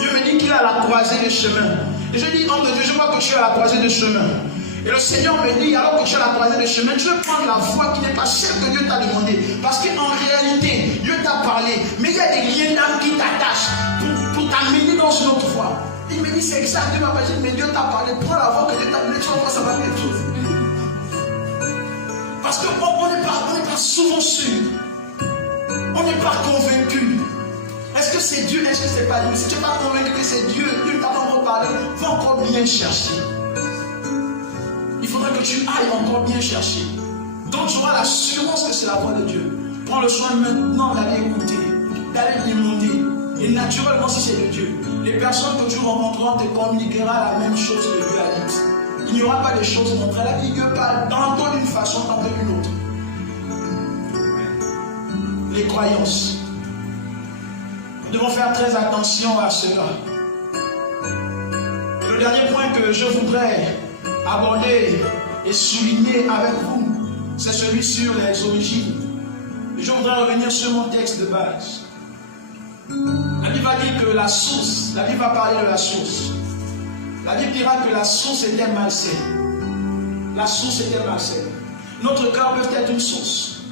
Dieu me dit qu'il est à la croisée des chemins. Et je dis, homme de Dieu, je vois que tu es à la croisée des chemins. Et le Seigneur me dit, alors que tu es à la croisée des chemins, tu veux prendre la voie qui n'est pas celle que Dieu t'a demandé. Parce qu'en réalité, Dieu t'a parlé, mais il y a des liens d'âme qui t'attachent pour t'amener dans une autre voie. Il me dit, c'est exact, Dieu m'a pas dit, mais Dieu t'a parlé, prends la voie que Dieu t'a donnée, tu vas voir, ça va être quelque chose. Parce qu'on n'est pas souvent sûr. On n'est pas convaincu. Est-ce que c'est Dieu? Est-ce que c'est pas Dieu? Si tu n'es pas convaincu que c'est Dieu, Dieu t'a encore parlé, va encore bien chercher. Il faudra que tu ailles encore bien chercher. Donc tu auras l'assurance que c'est la voix de Dieu. Prends le soin maintenant d'aller écouter, d'aller demander. Et naturellement, si c'est de Dieu, les personnes que tu rencontreras te communiqueront la même chose que Dieu a dit. Il n'y aura pas de choses contraires. La vie Dieu parle tantôt d'une façon, tantôt d'une autre. Les croyances. Nous devons faire très attention à cela. Et le dernier point que je voudrais aborder et souligner avec vous, c'est celui sur les origines. Et je voudrais revenir sur mon texte de base. La Bible va dire que la source, la Bible va parler de la source. La Bible dira que la source était malsaine. La source était malsaine. Notre cœur peut être une source.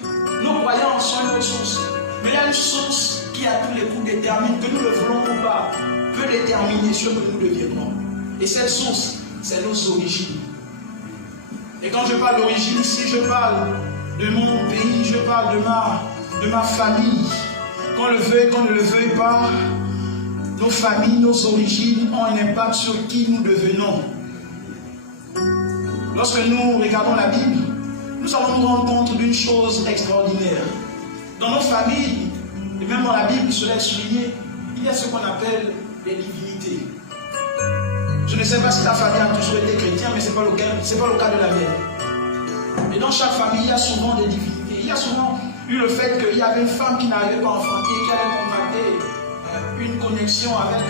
Nos croyances sont une autre source. Mais il y a une source qui à tous les coups détermine, que nous le voulons ou pas, peut déterminer ce que nous deviendrons. Et cette source, c'est nos origines. Et quand je parle d'origine ici, je parle de mon pays, je parle de ma famille. Qu'on le veuille, qu'on ne le veuille pas, nos familles, nos origines ont un impact sur qui nous devenons. Lorsque nous regardons la Bible, nous allons nous rendre compte d'une chose extraordinaire. Dans nos familles, et même dans la Bible, cela est souligné, il y a ce qu'on appelle les divinités. Je ne sais pas si ta famille a toujours été chrétienne, mais ce n'est pas le cas de la mienne. Et dans chaque famille, il y a souvent des divinités. Il y a souvent eu le fait qu'il y avait une femme qui n'arrivait pas à enfanter, qui allait contacter une connexion avec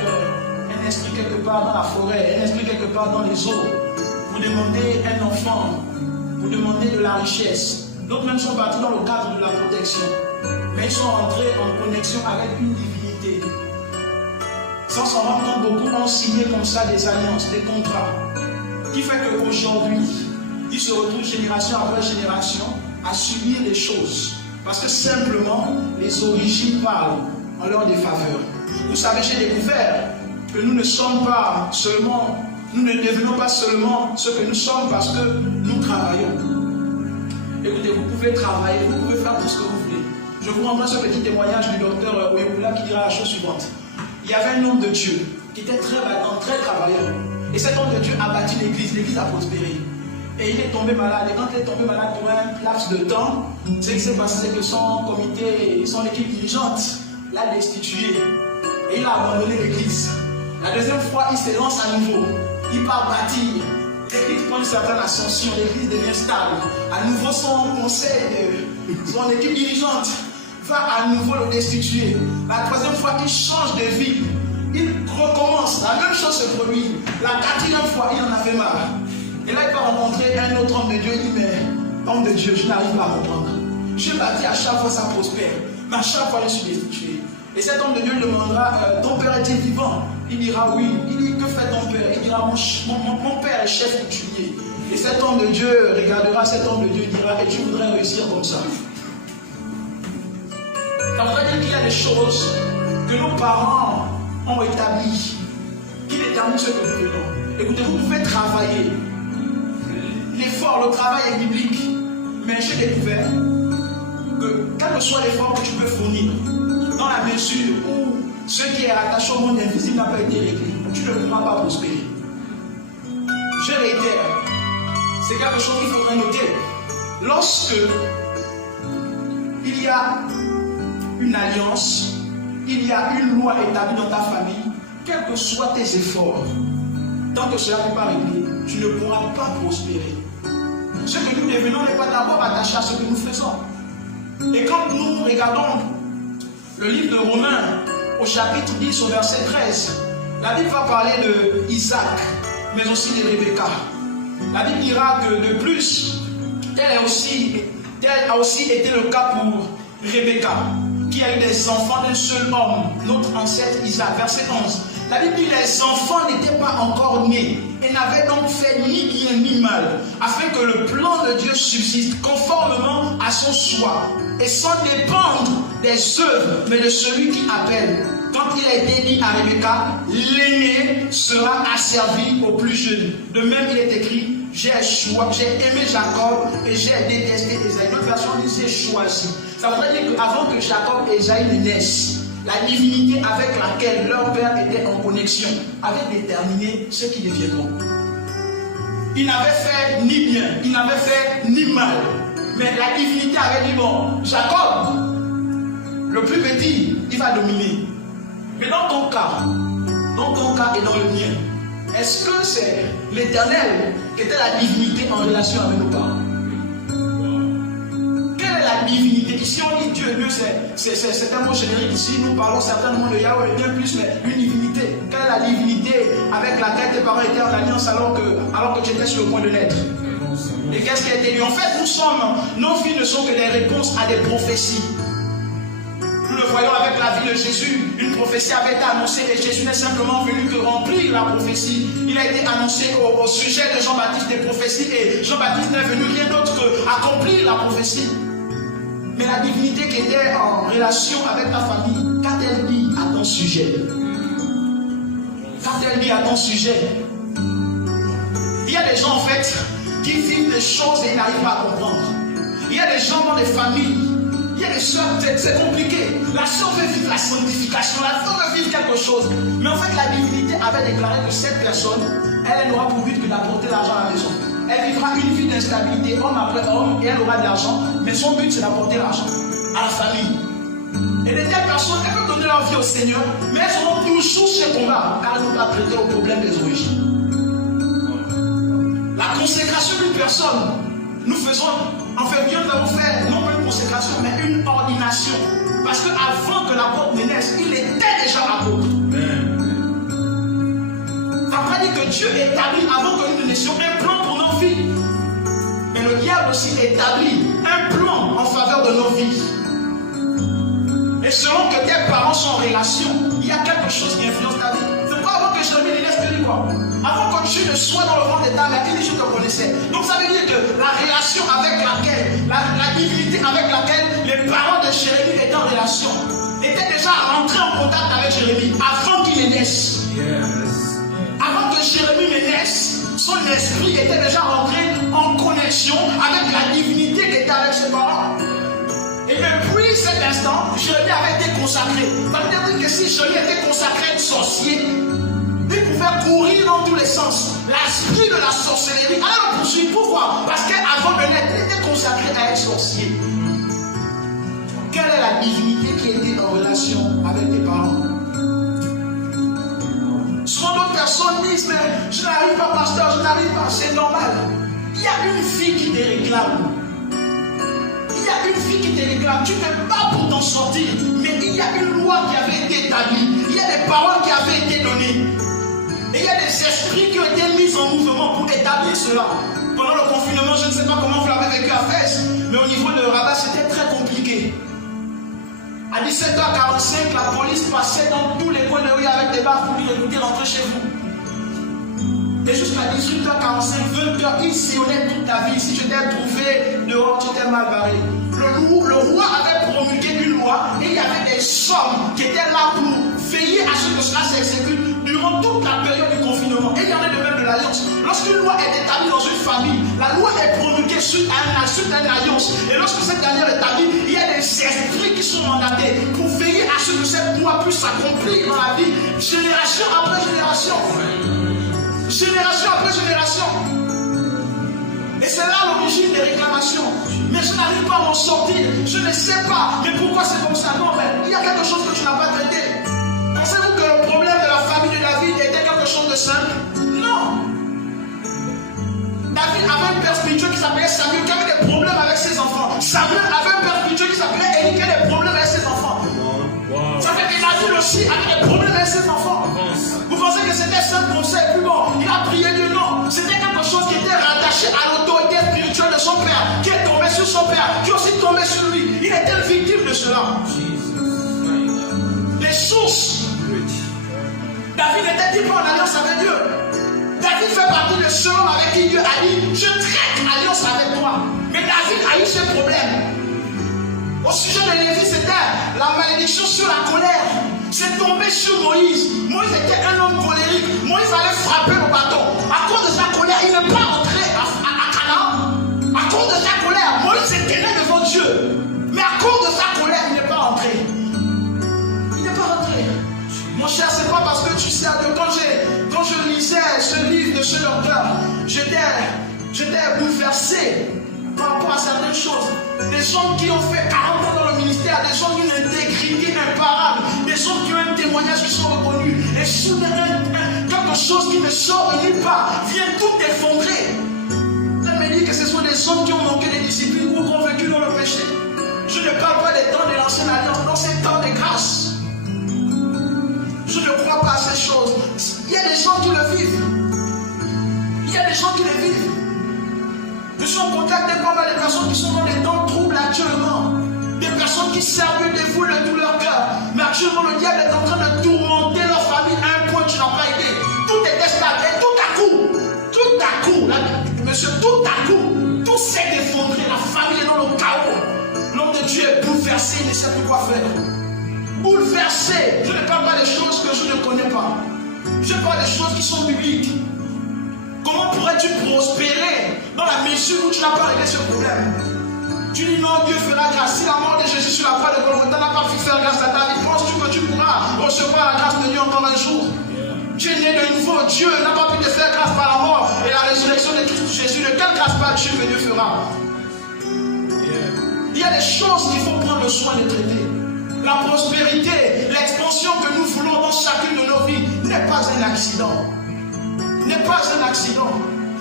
un esprit quelque part dans la forêt, un esprit quelque part dans les eaux. Vous demandez un enfant, vous demandez de la richesse. D'autres même sont partis dans le cadre de la protection. Mais ils sont entrés en connexion avec une divinité. Sans s'en rendre compte, beaucoup ont signé comme ça des alliances, des contrats. Qui fait qu'aujourd'hui, ils se retrouvent génération après génération à subir les choses. Parce que simplement, les origines parlent en leur défaveur. Vous savez, j'ai découvert que nous ne sommes pas seulement, nous ne devenons pas seulement ce que nous sommes parce que nous travaillons. Écoutez, vous pouvez travailler, vous pouvez faire tout ce que vous voulez. Je vous rendrai ce petit témoignage du docteur Ouéoula qui dira la chose suivante. Il y avait un homme de Dieu qui était très battant, très travailleur. Et cet homme de Dieu a bâti l'église, l'église a prospéré. Et il est tombé malade. Et quand il est tombé malade pour un laps de temps, ce qui s'est passé, c'est que son comité, son équipe dirigeante l'a destitué. Et il a abandonné l'église. La deuxième fois, il se lance à nouveau. Il part bâtir. L'église prend une certaine ascension, l'église devient stable. À nouveau, son conseil, son équipe dirigeante va à nouveau le destituer. La troisième fois, il change de ville. Il recommence. La même chose se produit. La quatrième fois, il en avait marre. Et là, il va rencontrer un autre homme de Dieu. Il dit, mais homme de Dieu, je n'arrive pas à comprendre. Je bâtis à chaque fois, ça prospère. Mais à chaque fois, je suis destitué. Et cet homme de Dieu lui demandera, ton père est-il vivant? Il dira oui. Il dit, que fait ton père? Il dira, mon père est chef coutumier. Et cet homme de Dieu regardera cet homme de Dieu et dira, et tu voudrais réussir comme ça? Ça voudrait dire qu'il y a des choses que nos parents ont établies, qui déterminent ce que nous venons. Écoutez, vous pouvez travailler. L'effort, le travail est biblique. Mais j'ai découvert que quel que soit l'effort que tu peux fournir, dans la mesure où ce qui est rattaché au monde invisible n'a pas été réglé, tu ne pourras pas prospérer. Je réitère, c'est quelque chose qu'il faudrait noter. Lorsque il y a une alliance, il y a une loi établie dans ta famille, quels que soient tes efforts, tant que cela n'est pas réglé, tu ne pourras pas prospérer. Ce que nous devenons n'est pas d'abord attaché à ce que nous faisons. Et quand nous regardons le livre de Romains, au chapitre 10, au verset 13, la Bible va parler de Isaac, mais aussi de Rebecca. La Bible dira que de plus, tel a aussi été le cas pour Rebecca, qui a eu des enfants d'un seul homme, notre ancêtre Isaac. Verset 11. La Bible dit que les enfants n'étaient pas encore nés et n'avaient donc fait ni bien ni mal, afin que le plan de Dieu subsiste conformément à son choix et sans dépendre des œuvres, mais de celui qui appelle. Quand il a été dit à Rebecca, l'aîné sera asservi au plus jeune. De même, il est écrit, j'ai aimé Jacob et j'ai détesté Ésaïe. Notre version dit, j'ai choisi. Ça voudrait dire qu'avant que Jacob et Ésaïe ne naissent, la divinité avec laquelle leur père était en connexion avait déterminé ce qu'ils deviendront. Ils n'avaient fait ni bien, ils n'avaient fait ni mal. Mais la divinité avait dit, bon, Jacob, le plus petit, il va dominer. Mais dans ton cas et dans le mien, est-ce que c'est l'Éternel qui était la divinité en relation avec nos parents? Quelle est la divinité? Ici on dit Dieu, Dieu c'est un mot générique. Ici nous parlons certainement de Yahweh, bien plus, mais une divinité. Quelle est la divinité avec laquelle tes parents étaient en alliance alors que tu étais sur le point de naître? Et qu'est-ce qui a été dit? En fait, nos vies ne sont que des réponses à des prophéties. Nous le voyons avec la vie de Jésus. Une prophétie avait été annoncée et Jésus n'est simplement venu que remplir la prophétie. Il a été annoncé au sujet de Jean-Baptiste des prophéties et Jean-Baptiste n'est venu rien d'autre qu'accomplir la prophétie. Mais la divinité qui était en relation avec ta famille, qu'a-t-elle dit à ton sujet? Qu'a-t-elle dit à ton sujet? Il y a des gens en fait qui vivent des choses et ils n'arrivent pas à comprendre. Il y a des gens dans des familles. Il y a des soeurs, c'est compliqué. La soeur veut vivre la sanctification, la soeur veut vivre quelque chose. Mais en fait, la divinité avait déclaré que cette personne, elle n'aura pour but que d'apporter l'argent à la maison. elle vivra une vie d'instabilité, homme après homme, et elle aura de l'argent, mais son but c'est d'apporter l'argent à la famille. Et les telles personnes, elles peuvent donner leur vie au Seigneur, mais elles auront toujours ce combat, car elles n'ont pas prêté au problème des origines. La consécration d'une personne, nous faisons, en fait, Dieu nous avons fait non pas une consécration, mais une ordination. Parce qu'avant que l'apôtre ne naisse, il était déjà apôtre. Ça veut pas dire que Dieu établit avant que nous ne naissions un plan pour nos vies. Mais le diable aussi établit un plan en faveur de nos vies. Et selon que tes parents sont en relation, il y a quelque chose qui influence ta vie. C'est pas avant que Jérémie ne naisse que lui, quoi. Avant que tu ne sois dans le ventre de ta mère, il dit je te connaissais. Donc ça veut dire que la relation avec laquelle, la divinité avec laquelle les parents de Jérémie étaient en relation, étaient déjà rentrés en contact avec Jérémie avant qu'il ne naisse. Avant que Jérémie ne naisse, son esprit était déjà rentré en connexion avec la divinité qui était avec ses parents. Et depuis cet instant, Jérémie avait été consacré. Ça veut dire que si Jérémie était consacré sorcier, il pouvait courir dans tous les sens. L'esprit de la sorcellerie allait le poursuivre. Pourquoi? Parce qu'avant de naître, il était consacré à être sorcier. Quelle est la divinité qui était en relation avec tes parents? Souvent d'autres personnes disent, mais je n'arrive pas, pasteur, je n'arrive pas, c'est normal. Il y a une fille qui te réclame. Il y a une fille qui te réclame. Tu ne peux pas pour t'en sortir. Mais il y a une loi qui avait été établie. Il y a des paroles qui avaient été données. Et il y a des esprits qui ont été mis en mouvement pour établir cela. Pendant le confinement, je ne sais pas comment vous l'avez vécu à Fès, mais au niveau de Rabat, c'était très compliqué. À 17h45, la police passait dans tous les coins de rue avec des barres pour dire écoutez, rentrez chez vous. Et jusqu'à 18h45, 20h, ils sillonnaient toute ta vie. Si tu t'es trouvé dehors, tu t'es mal barré. Le roi avait promulgué une loi et il y avait des sommes qui étaient là pour veiller à ce que cela s'exécute durant toute la période du confinement. Et il y en a de même de l'alliance. Lorsqu'une loi est établie dans une famille, la loi est promulguée suite à une alliance. Et lorsque cette dernière est établie, il y a des esprits qui sont mandatés pour veiller à ce que cette loi puisse s'accomplir dans la vie, génération après génération. Génération après génération. Et c'est là l'origine des réclamations. Mais je n'arrive pas à m'en sortir. Je ne sais pas. Mais pourquoi c'est comme ça? Non, mais il y a quelque chose que tu n'as pas traité. Pensez-vous que le problème de la famille de David était quelque chose de simple? Non. David avait un père spirituel qui s'appelait Samuel, qui avait des problèmes avec ses enfants. Samuel avait un père spirituel qui s'appelait Élie, qui avait des problèmes avec ses enfants. Wow. Ça fait que David aussi avait des problèmes avec ses enfants. Vous pensez que c'était simple comme ça? Et puis bon, il a prié Dieu? Non. C'était quelque chose qui était rattaché à l'autorité spirituelle de son père, qui est tombé sur son père, qui est aussi tombé sur lui. Il était victime de cela. Les sources. David n'était pas en alliance avec Dieu. David fait partie de ceux avec qui Dieu a dit je traite alliance avec toi. Mais David a eu ses problèmes. Au sujet de Lévi, c'était la malédiction sur la colère. C'est tombé sur Moïse. Moïse était un homme colérique. Moïse allait frapper le bâton. À cause de sa colère, il n'est pas entré à Canaan. À cause de sa colère, Moïse se tenait devant Dieu. Mais à cause de sa colère, il n'est pas entré. Il n'est pas rentré. Mon cher, c'est pas parce que tu sais, quand je lisais ce livre de ce docteur, j'étais bouleversé par rapport à certaines choses. Des gens qui ont fait 40 ans dans le ministère, des gens qui ont une intégrité imparable, des gens qui ont un témoignage qui sont reconnus, et soudain, quelque chose qui ne sort de nulle part vient tout effondrer. Elle me dit que ce sont des hommes qui ont manqué de discipline ou qui ont vécu dans le péché. Je ne parle pas des temps de l'ancienne alliance, dans ces temps de grâce. Je ne crois pas à ces choses. Il y a des gens qui le vivent. Il y a des gens qui le vivent. Je suis en contact avec pas mal de personnes qui sont dans des temps troubles actuellement. Des personnes qui servent Dieu, dévouent de tout leur cœur. Mais actuellement, le diable est en train de tourmenter leur famille à un point que tu n'as pas été. Tout était stable. Et tout à coup, là, monsieur, tout à coup, tout s'est effondré. La famille est dans le chaos. L'homme de Dieu est bouleversé, il ne sait plus quoi faire. Bouleversé. Je ne parle pas des choses que je ne connais pas. Je parle des choses qui sont bibliques. Comment pourrais-tu prospérer dans la mesure où tu n'as pas réglé ce problème? Tu dis non, Dieu fera grâce. Si la mort de Jésus sur la croix de Golgotha n'a pas pu faire grâce à ta vie, penses-tu que tu pourras recevoir la grâce de Dieu encore un jour? Tu es né de nouveau. Dieu n'a pas pu te faire grâce par la mort et la résurrection de Christ Jésus. De quelle grâce par Dieu que Dieu fera? Il y a des choses qu'il faut prendre le soin de traiter. La prospérité, l'expansion que nous voulons dans chacune de nos vies n'est pas un accident. N'est pas un accident.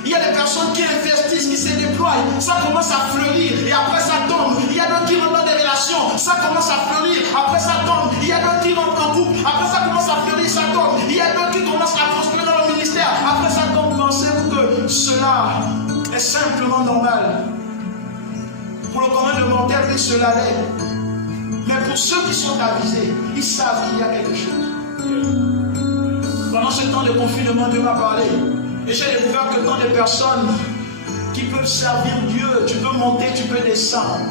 Il y a des personnes qui investissent, qui se déploient, ça commence à fleurir et après ça tombe. Il y a d'autres qui rentrent dans des relations, ça commence à fleurir, après ça tombe. Il y a d'autres qui rentrent en couple, après ça commence à fleurir, ça tombe. Il y a d'autres qui commencent à prospérer dans le ministère, après ça tombe. Pensez-vous que cela est simplement normal? Pour le commun de mortel, oui, cela l'est. Mais pour ceux qui sont avisés, ils savent qu'il y a quelque chose. Pendant ce temps de confinement, Dieu m'a parlé. Et j'ai découvert que dans des personnes qui peuvent servir Dieu, tu peux monter, tu peux descendre.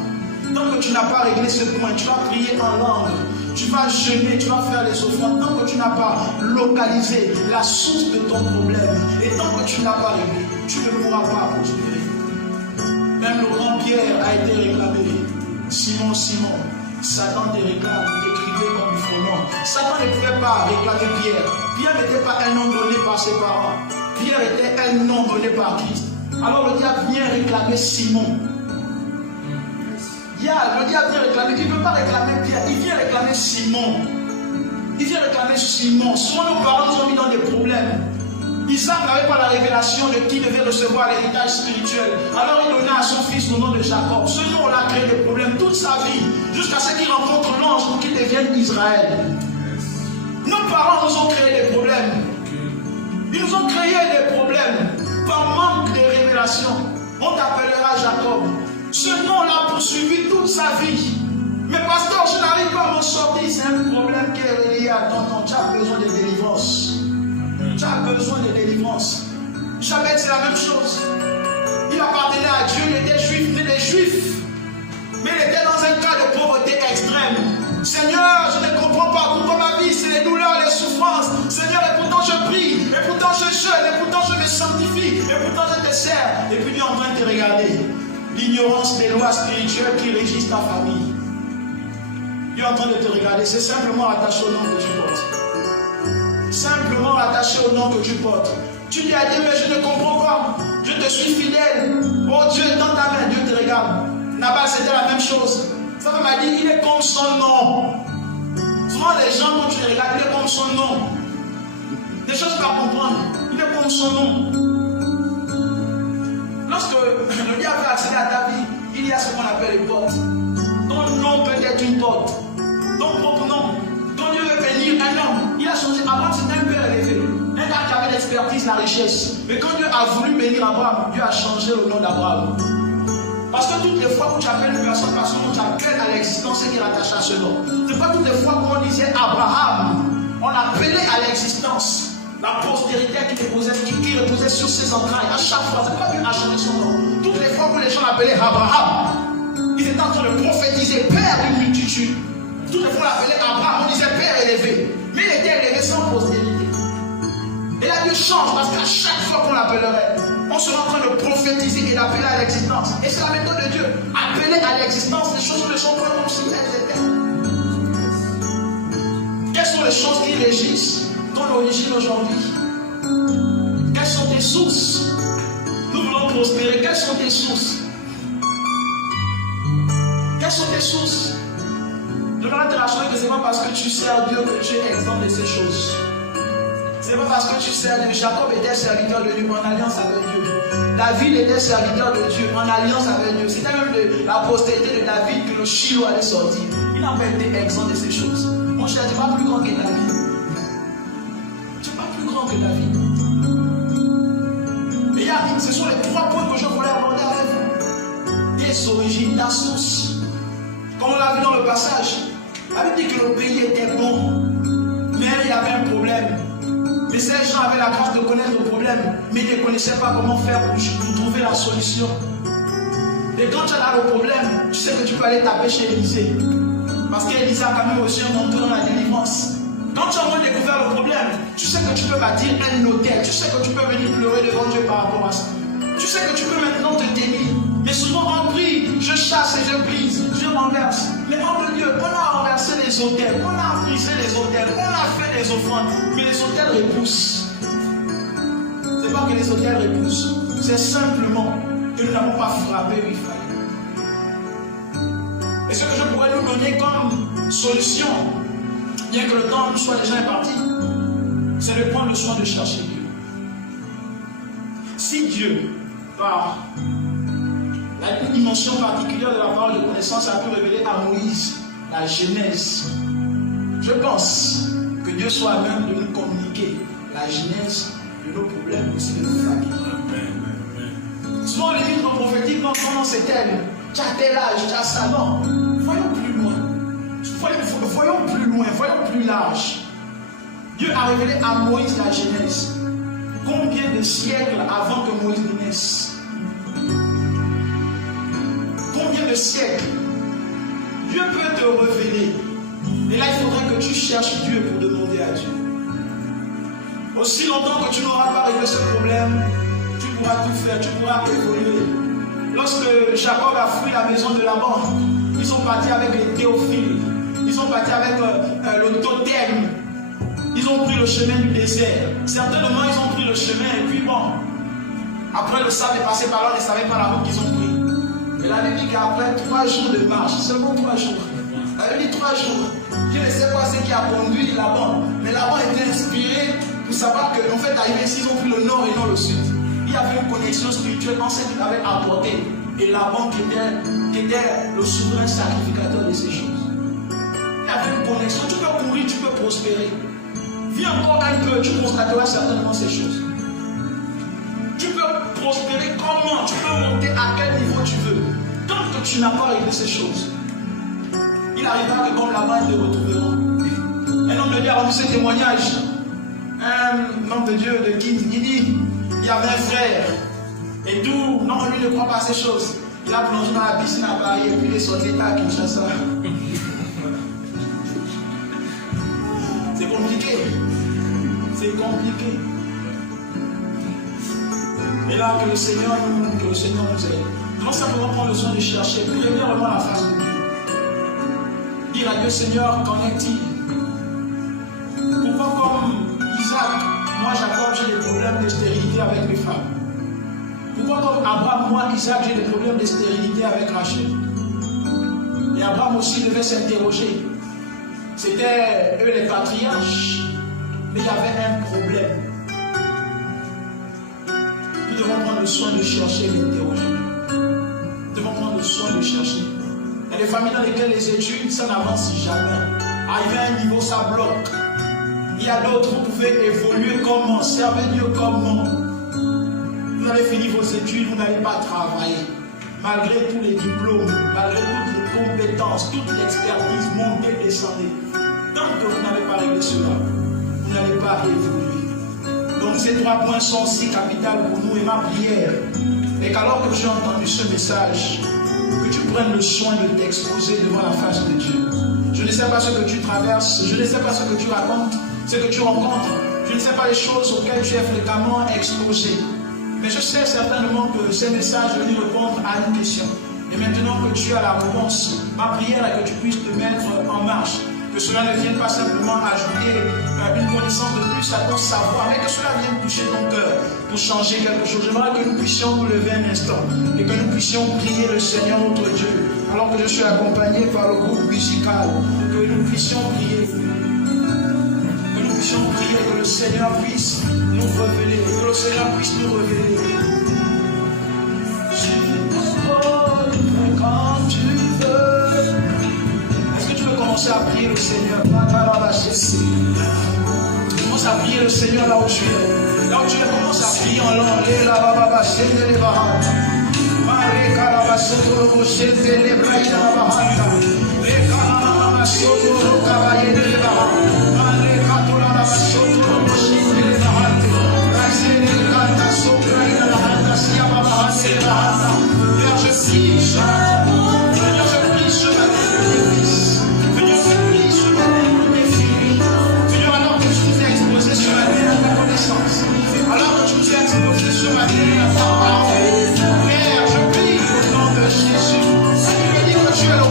Tant que tu n'as pas réglé ce point, tu vas prier en langue, tu vas jeûner, tu vas faire les offrandes. Tant que tu n'as pas localisé la source de ton problème, et tant que tu n'as pas réglé, tu ne pourras pas prospérer. Même le grand Pierre a été réclamé. Simon, Simon, Satan te réclame, t'écrivait comme il faut non. Satan ne pouvait pas réclamer Pierre. Pierre n'était pas un nom donné par ses parents. Pierre était un nom donné par Christ. Alors le diable vient réclamer Simon. Le diable vient réclamer, il ne peut pas réclamer Pierre, il vient réclamer Simon. Il vient réclamer Simon. Souvent nos parents nous ont mis dans des problèmes. Isaac n'avait pas la révélation de qui devait recevoir l'héritage spirituel. Alors il donna à son fils le nom de Jacob. Ce nom l'a créé des problèmes toute sa vie, jusqu'à ce qu'il rencontre l'ange pour qu'il devienne Israël. Nos parents nous ont créé des problèmes. Ils nous ont créé des problèmes par manque de révélation. On t'appellera Jacob. Ce nom-là poursuivi toute sa vie. Mais pasteur, je n'arrive pas à m'en sortir. C'est un problème qui est relié à ton nom. Tu as besoin de délivrance. Tu as besoin de délivrance. Jabez, c'est la même chose. Il appartenait à Dieu, il était juif, il était juif. Mais il était dans un cas de pauvreté extrême. Seigneur, je ne comprends pas pourquoi ma vie, c'est les douleurs, les souffrances. Seigneur, et pourtant je prie, et pourtant je jeûne, et pourtant je me sanctifie, et pourtant je te sers. Et puis Dieu est en train de te regarder. L'ignorance des lois spirituelles qui régissent ta famille. Dieu est en train de te regarder. C'est simplement attaché au nom que tu portes. Simplement attaché au nom que tu portes. Tu lui as dit, mais je ne comprends pas. Je te suis fidèle. Oh Dieu est dans ta main, Dieu te regarde. Nabal, c'était la même chose. Ça m'a dit, il est comme son nom. Souvent les gens, quand tu les regardes, il est comme son nom. Des choses à comprendre. Il est comme son nom. Lorsque le diable veut accéder à ta vie, il y a ce qu'on appelle les portes. Ton nom peut être une porte. Ton propre nom. Ton Dieu veut bénir un homme. Il a changé. Abraham, c'était un père élevé. Un gars qui avait l'expertise, la richesse. Mais quand Dieu a voulu bénir Abraham, Dieu a changé le nom d'Abraham. Parce que toutes les fois où tu appelles une personne par son nom, tu appelles à l'existence et qui est attaché à ce nom. C'est pas toutes les fois où on disait Abraham, on appelait à l'existence la postérité qui reposait sur ses entrailles. À chaque fois, c'est pas Dieu a changé son nom. Toutes les fois où les gens l'appelaient Abraham, ils étaient en train de prophétiser père d'une multitude. Toutes les fois on l'appelait Abraham, on disait père élevé. Mais il était élevé sans postérité. Et là, Dieu change parce qu'à chaque fois qu'on l'appellerait, on sera en train de prophétiser et d'appeler à l'existence. Et c'est la méthode de Dieu. Appeler à l'existence les choses ne sont pas comme si elles étaient. Quelles sont les choses qui régissent ton origine aujourd'hui? Quelles sont tes sources? Nous voulons prospérer. Quelles sont tes sources? Quelles sont tes sources? Je vais te rassurer que ce n'est pas parce que tu sers Dieu que tu es exempt de ces choses. Ce n'est pas parce que tu sers Dieu. Jacob était serviteur de Dieu en alliance avec Dieu. David était serviteur de Dieu en alliance avec Dieu. C'était même de la postérité de David que le Shiloh allait sortir. Il n'a pas été exempt de ces choses. Mon cher, tu n'es pas plus grand que David. Tu n'es pas plus grand que David. Mais ce sont les trois points que je voulais aborder avec vous. Tes origines, ta source. Comme on l'a vu dans le passage, la Bible dit que le pays était bon, mais il y avait un problème. Mais ces gens avaient la grâce de connaître le problème, mais ils ne connaissaient pas comment faire pour trouver la solution. Et quand tu as le problème, tu sais que tu peux aller taper chez Élisée. Parce qu'Élisée a quand même reçu un manteau dans la délivrance. Quand tu as moins découvert le problème, tu sais que tu peux bâtir un hôtel. Tu sais que tu peux venir pleurer devant Dieu par rapport à ça. Tu sais que tu peux maintenant te tenir. Mais souvent on prie, je chasse et je brise, je renverse. Mais homme de Dieu, on a renversé les hôtels, on a brisé les hôtels, on a fait des offrandes, mais les hôtels repoussent. n'est pas que les hôtels repoussent. C'est simplement que nous n'avons pas frappé où il fallait. Et ce que je pourrais nous donner comme solution, bien que le temps nous soit déjà imparti, c'est de prendre le soin de chercher Dieu. Si Dieu, par une dimension particulière de la parole de connaissance, a pu révéler à Moïse la genèse, je pense que Dieu soit à même de nous communiquer la genèse de nos problèmes, aussi de nos familles. Souvent les livres prophétiques, non, pendant ces thèmes, tu as tel âge, tu as ça, non. Voyons plus loin. Voyons plus loin, voyons plus large. Dieu a révélé à Moïse la genèse. Combien de siècles avant que Moïse naisse? Combien de siècles? Dieu peut te révéler. Et là, il faudrait que tu cherches Dieu pour demander à Dieu. Aussi longtemps que tu n'auras pas réglé ce problème, tu pourras tout faire, tu pourras évoluer. Lorsque Jacob a fui la maison de Laban, ils sont partis avec les théophiles, ils sont partis avec le totem, ils ont pris le chemin du désert. Certainement, ils ont pris le chemin et puis bon, après le sable est passé par là, ils ne savaient pas la route qu'ils ont pris. Mais la Bible dit qu'après 3 jours de marche, seulement 3 jours, la Bible dit 3 jours, Dieu ne sait pas ce qui a conduit Laban, mais Laban était inspiré pour savoir qu'en fait, arrivé ici, ils ont pris le nord et non le sud. Il y avait une connexion spirituelle en ce qu'il avait apporté. Et Laban qui était le souverain sacrificateur de ces choses. Il y avait une connexion. Tu peux courir, tu peux prospérer. Viens encore un peu, tu constateras certainement ces choses. Tu peux prospérer comment? Tu peux monter à quel niveau tu veux. Tant que tu n'as pas réglé ces choses, il arrivera que comme Laban, ils te retrouveront. Un homme de Dieu a rendu ce témoignage. Un homme de Dieu de Guide, il dit, il y avait un frère, et tout, non, lui ne croit pas à ces choses. Il a plongé dans la piscine à Paris, et puis il est sorti à Kinshasa. C'est compliqué. C'est compliqué. Et là, que le Seigneur nous aide. Nous devons simplement prendre le soin de chercher, premièrement la face de Dieu. Dire à Dieu, Seigneur, qu'en est-il? Pourquoi comme Isaac, moi Jacob, j'ai des problèmes de stérilité avec mes femmes? Pourquoi comme Abraham, moi Isaac, j'ai des problèmes de stérilité avec Rachel? Et Abraham aussi devait s'interroger. C'était eux les patriarches, mais il y avait un problème. Nous devons prendre le soin de chercher et d'interroger. Nous devons prendre le soin de chercher. Il y a des familles dans lesquelles les études, ça n'avance jamais. Arrivé à un niveau, ça bloque. Il y a d'autres, vous pouvez évoluer comment, servir Dieu comment. Vous avez fini vos études, vous n'allez pas travailler. Malgré tous les diplômes, malgré toutes les compétences, toute l'expertise, montez, descendez. Tant que vous n'avez pas réglé cela, vous n'allez pas évoluer. Donc ces 3 points sont si capitaux pour nous et ma prière. Et qu'alors que j'ai entendu ce message, que tu prennes le soin de t'exposer devant la face de Dieu. Je ne sais pas ce que tu traverses, je ne sais pas ce que tu racontes, ce que tu rencontres. Je ne sais pas les choses auxquelles tu es fréquemment exposé. Mais je sais certainement que ces messages viennent répondre à une question. Et maintenant que tu as la réponse, ma prière est que tu puisses te mettre en marche. Que cela ne vienne pas simplement ajouter une connaissance de plus à ton savoir, mais que cela vienne toucher ton cœur pour changer quelque chose. J'aimerais que nous puissions nous lever un instant et que nous puissions prier le Seigneur notre Dieu, alors que je suis accompagné par le groupe musical. Que nous puissions prier. Que nous puissions prier, que le Seigneur puisse nous révéler. Que le Seigneur puisse nous révéler. Quand tu veux. Est-ce que tu veux commencer à prier le Seigneur? Commence à prier le Seigneur là où tu es. Là où tu es, commence à prier en langue. Tu es le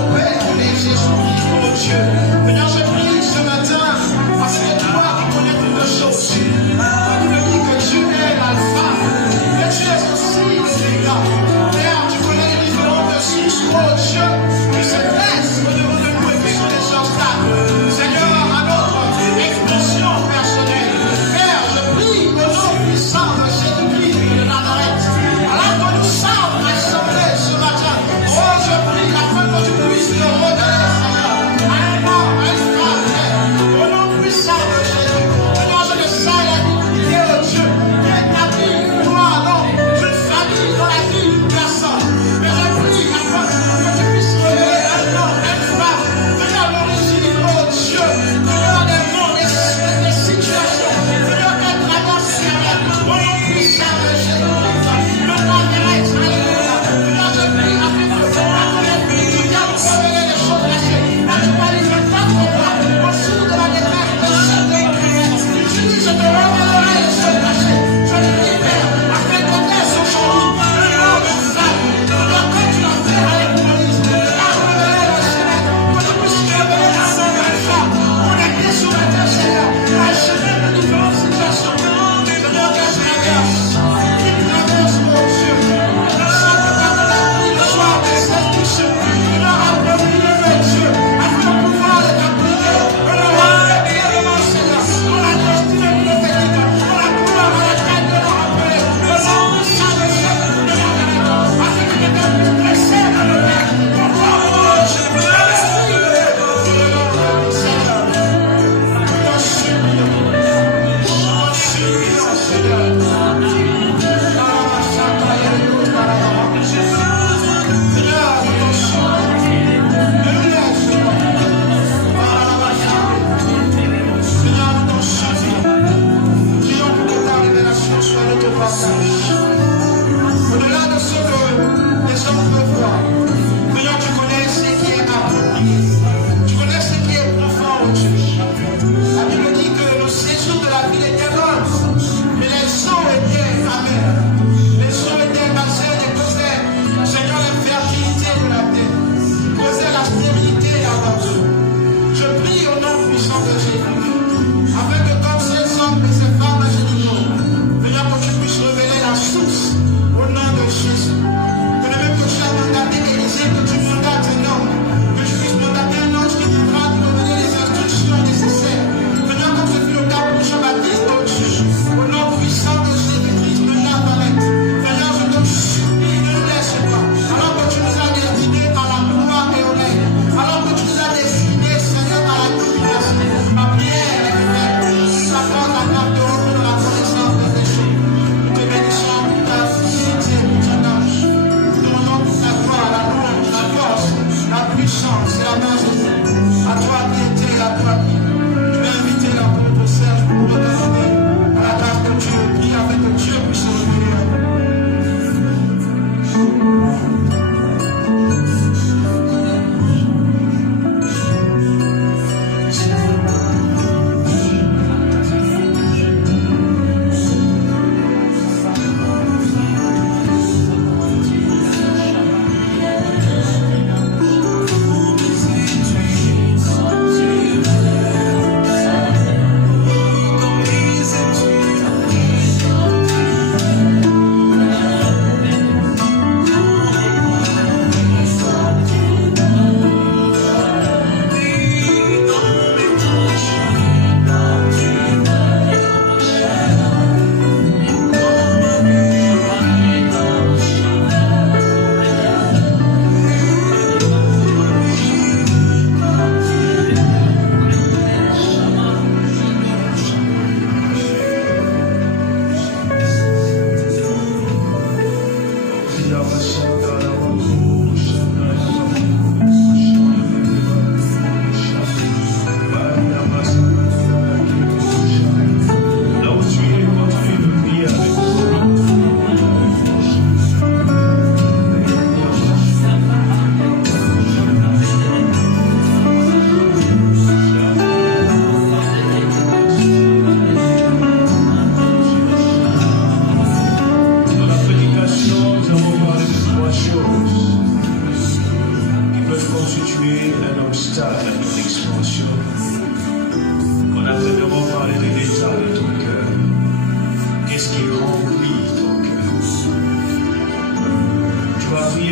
À toi qui étais, à toi qui tu es invité à ton Serge pour te donner à la grâce de Dieu. Prie avec que Dieu puisse se révéler.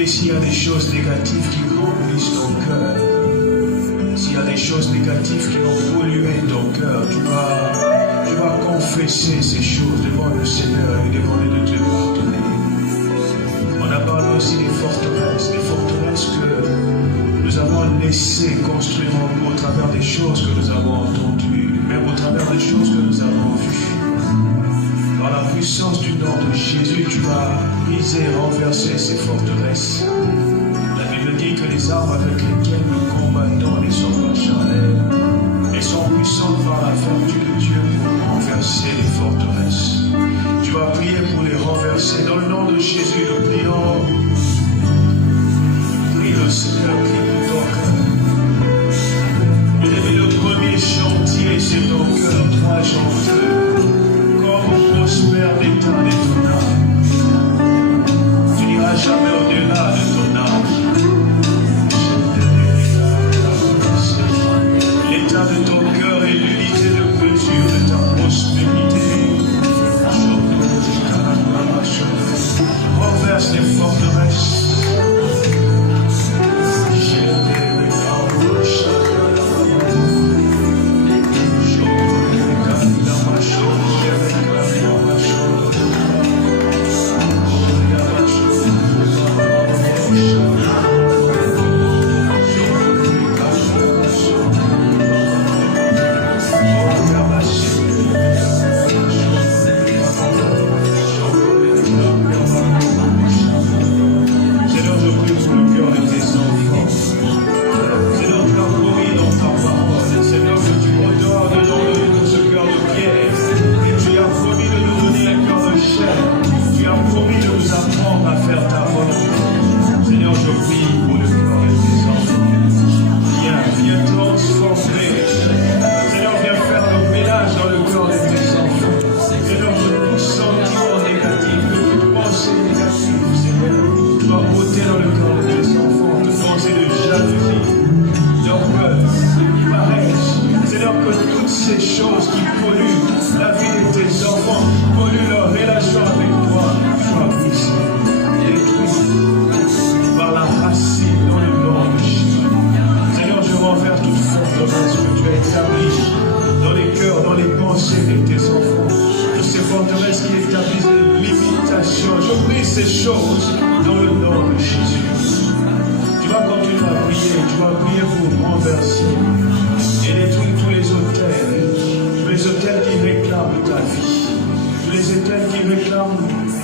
S'il y a des choses négatives qui remplissent ton cœur, s'il y a des choses négatives qui ont pollué ton cœur, tu vas confesser ces choses devant le Seigneur et demander de te pardonner. On a parlé aussi des forteresses que nous avons laissé construire en nous au travers des choses que nous avons entendues, même au travers des choses que nous avons vues. Dans la puissance du nom de Jésus, tu vas briser et renverser ces forteresses. La Bible dit que les armes avec lesquelles nous combattons ne sont pas charnelles, elles sont puissantes par la vertu de Dieu pour renverser les forteresses. Tu vas prier pour les renverser. Dans le nom de Jésus, nous prions. Prie le Seigneur, prie pour ton cœur. Le premier chantier, c'est ton cœur, toi, chantier. Prospère l'état de ton âme. Tu n'iras jamais au-delà de ton âme. L'état de ton cœur et l'unité de mesure de ta prospérité. Renverse les forteresses.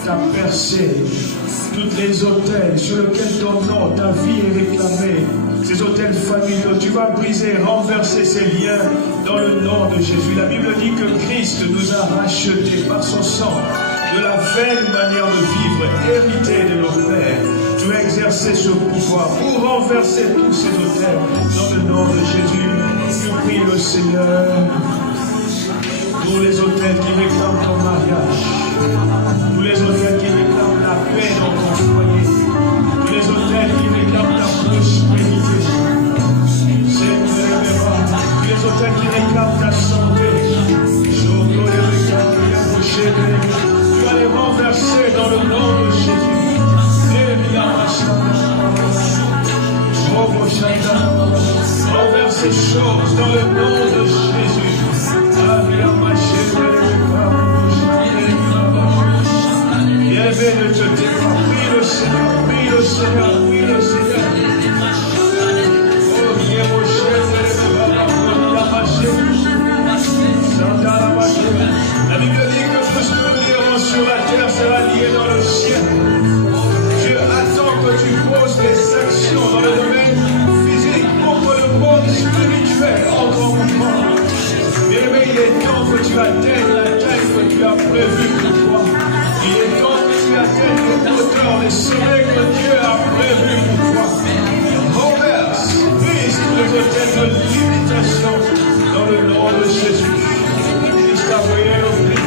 Ta percée, toutes les autels sur lesquels ton nom, ta vie est réclamée, ces autels familiaux, tu vas briser, renverser ces liens dans le nom de Jésus. La Bible dit que Christ nous a rachetés par son sang de la vaine manière de vivre, héritée de nos pères. Tu as exercé ce pouvoir pour renverser tous ces autels dans le nom de Jésus. Je prie le Seigneur pour les autels qui réclament ton mariage, tous les autels qui réclament la paix dans ton foyer, tous les autels qui réclament ta prospérité, tous les autels qui réclament ta santé, tu vas les renverser dans le nom de Jésus. Renverse ces choses dans le nom de Jésus. Élevé ne te défend. Prie le Seigneur, prie le Seigneur, prie le Seigneur. La Bible dit que tout ce que nous lirons sur la terre sera lié dans le ciel. Dieu attend que tu poses des actions dans le domaine physique pour que le monde spirituel entre en mouvement. Mais il est temps que tu atteignes la taille que tu as prévue pour toi. Il est temps que tu atteignes les hauteurs, les sommets que Dieu a prévus pour toi. Renverse, brise tous les hôtels de limitation dans le nom de Jésus. Christ a payé le prix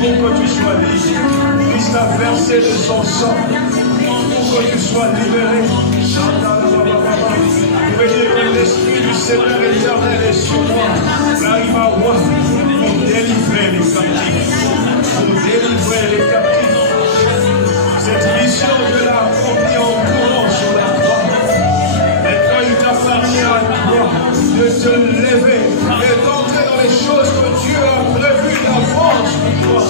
pour que tu sois libre. Christ a versé de son sang pour que tu sois libéré. Vous voyez que l'Esprit du Seigneur éternel est sur moi. Là, il va voir pour délivrer les captifs. Pour délivrer les captifs. Cette mission, Dieu l'a accomplie en courant sur la croix. Maintenant, il t'appartient à toi de te lever et d'entrer dans les choses que Dieu a prévues d'avance pour toi.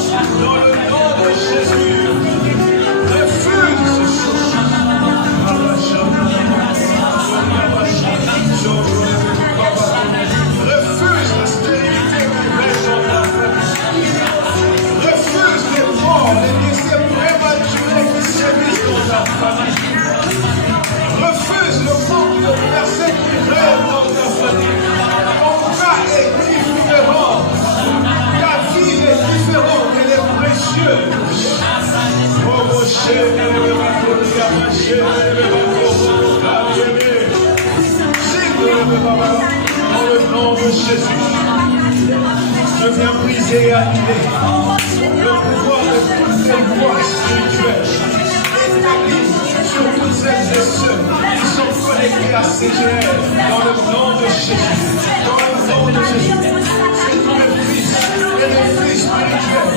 Dans le nom de Jésus, refuse ce chose. Refuse la stérilité qui règne dans ta famille. Refuse les morts, les décès prématurés qui sévissent dans ta famille. Refuse le manque de personnes qui rêvent dans ta famille. Ton cas est différent. Ta vie est différente, elle est précieuse. Oh mon cher, dans le nom de Jésus, je viens briser et annuler le pouvoir de toutes ces voies spirituelles établies sur toutes celles et ceux qui sont connectés à CGL dans le nom de Jésus. Dans le nom de Jésus, c'est tous les fils et les filles spirituels.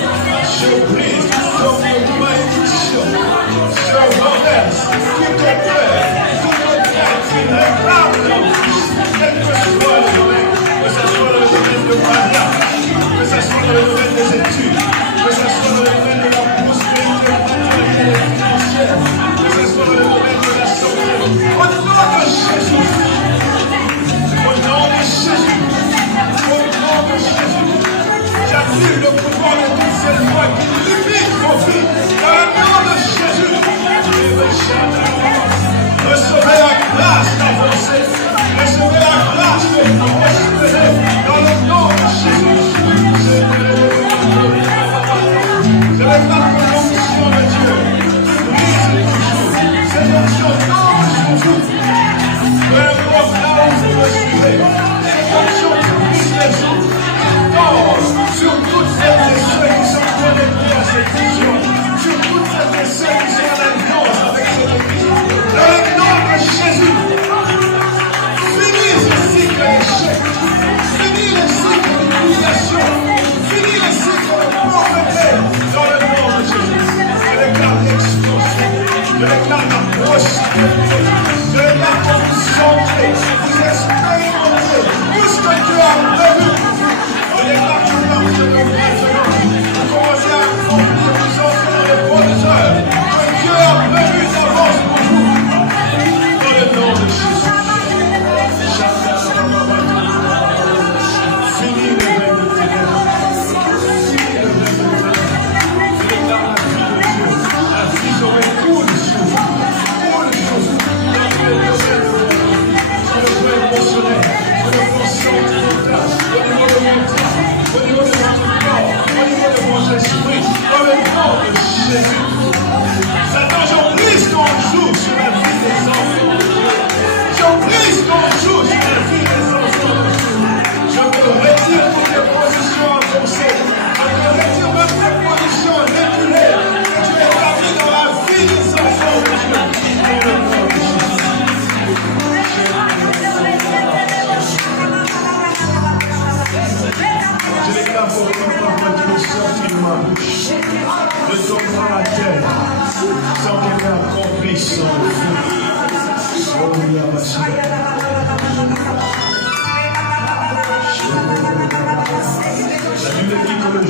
Je brise toute malédiction. Je renverse toute peur, toute crainte qui réclame nos fils, quel que soit le domaine, que ce soit le domaine de mariage, que ce soit le domaine des études, que ce soit le domaine de la prospérité matérielle et financière, que ce soit le domaine de la santé. Au nom de Jésus, au nom de Jésus, au nom de Jésus, j'annule le pouvoir de toutes ces lois qui limitent vos vies. Dans le nom de Jésus, recevez la grâce d'avancer, recevez la grâce de prospérer dans le nom de Jésus. Je réclame l'onction de Dieu. Brise toujours. Cette onction danse toujours. Peu importe là où vous me suivez, cette onction qui brise les jours, danse sur toutes celles et ceux qui sont connectés à cette vision, sur toutes celles et ceux qui sont en alliance avec cette église. Dans le nom de Jésus, finis ce cycle d'échec. Finis le cycle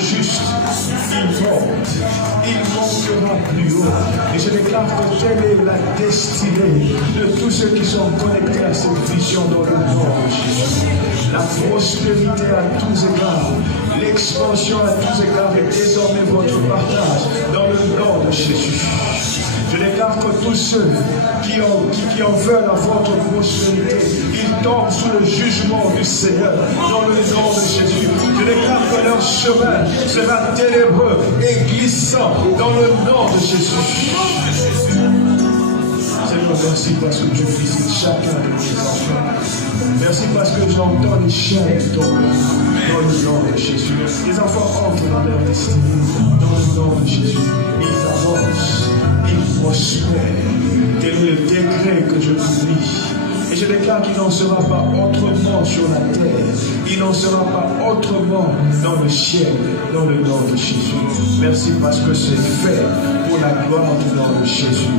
juste, il montera plus haut. Et je déclare que telle est la destinée de tous ceux qui sont connectés à cette vision dans le nom de Jésus. La prospérité à tous égards, l'expansion à tous égards est désormais votre partage dans le nom de Jésus. Je déclare que tous ceux qui en veulent à votre prospérité, ils tombent sous le jugement du Seigneur dans le nom de Jésus. Je déclare que leur chemin sera ténébreux et glissant dans le nom de Jésus. Seigneur, merci parce que tu visites chacun de tes enfants. Merci parce que j'entends les chaînes tomber dans le nom de Jésus. Les enfants entrent dans leur destinée dans le nom de Jésus. Ils avancent, ils prospèrent. Tel est le décret que je publie. Et je déclare qu'il n'en sera pas autrement sur la terre. Il n'en sera pas autrement dans le ciel, dans le nom de Jésus. Merci parce que c'est fait pour la gloire du nom de Jésus.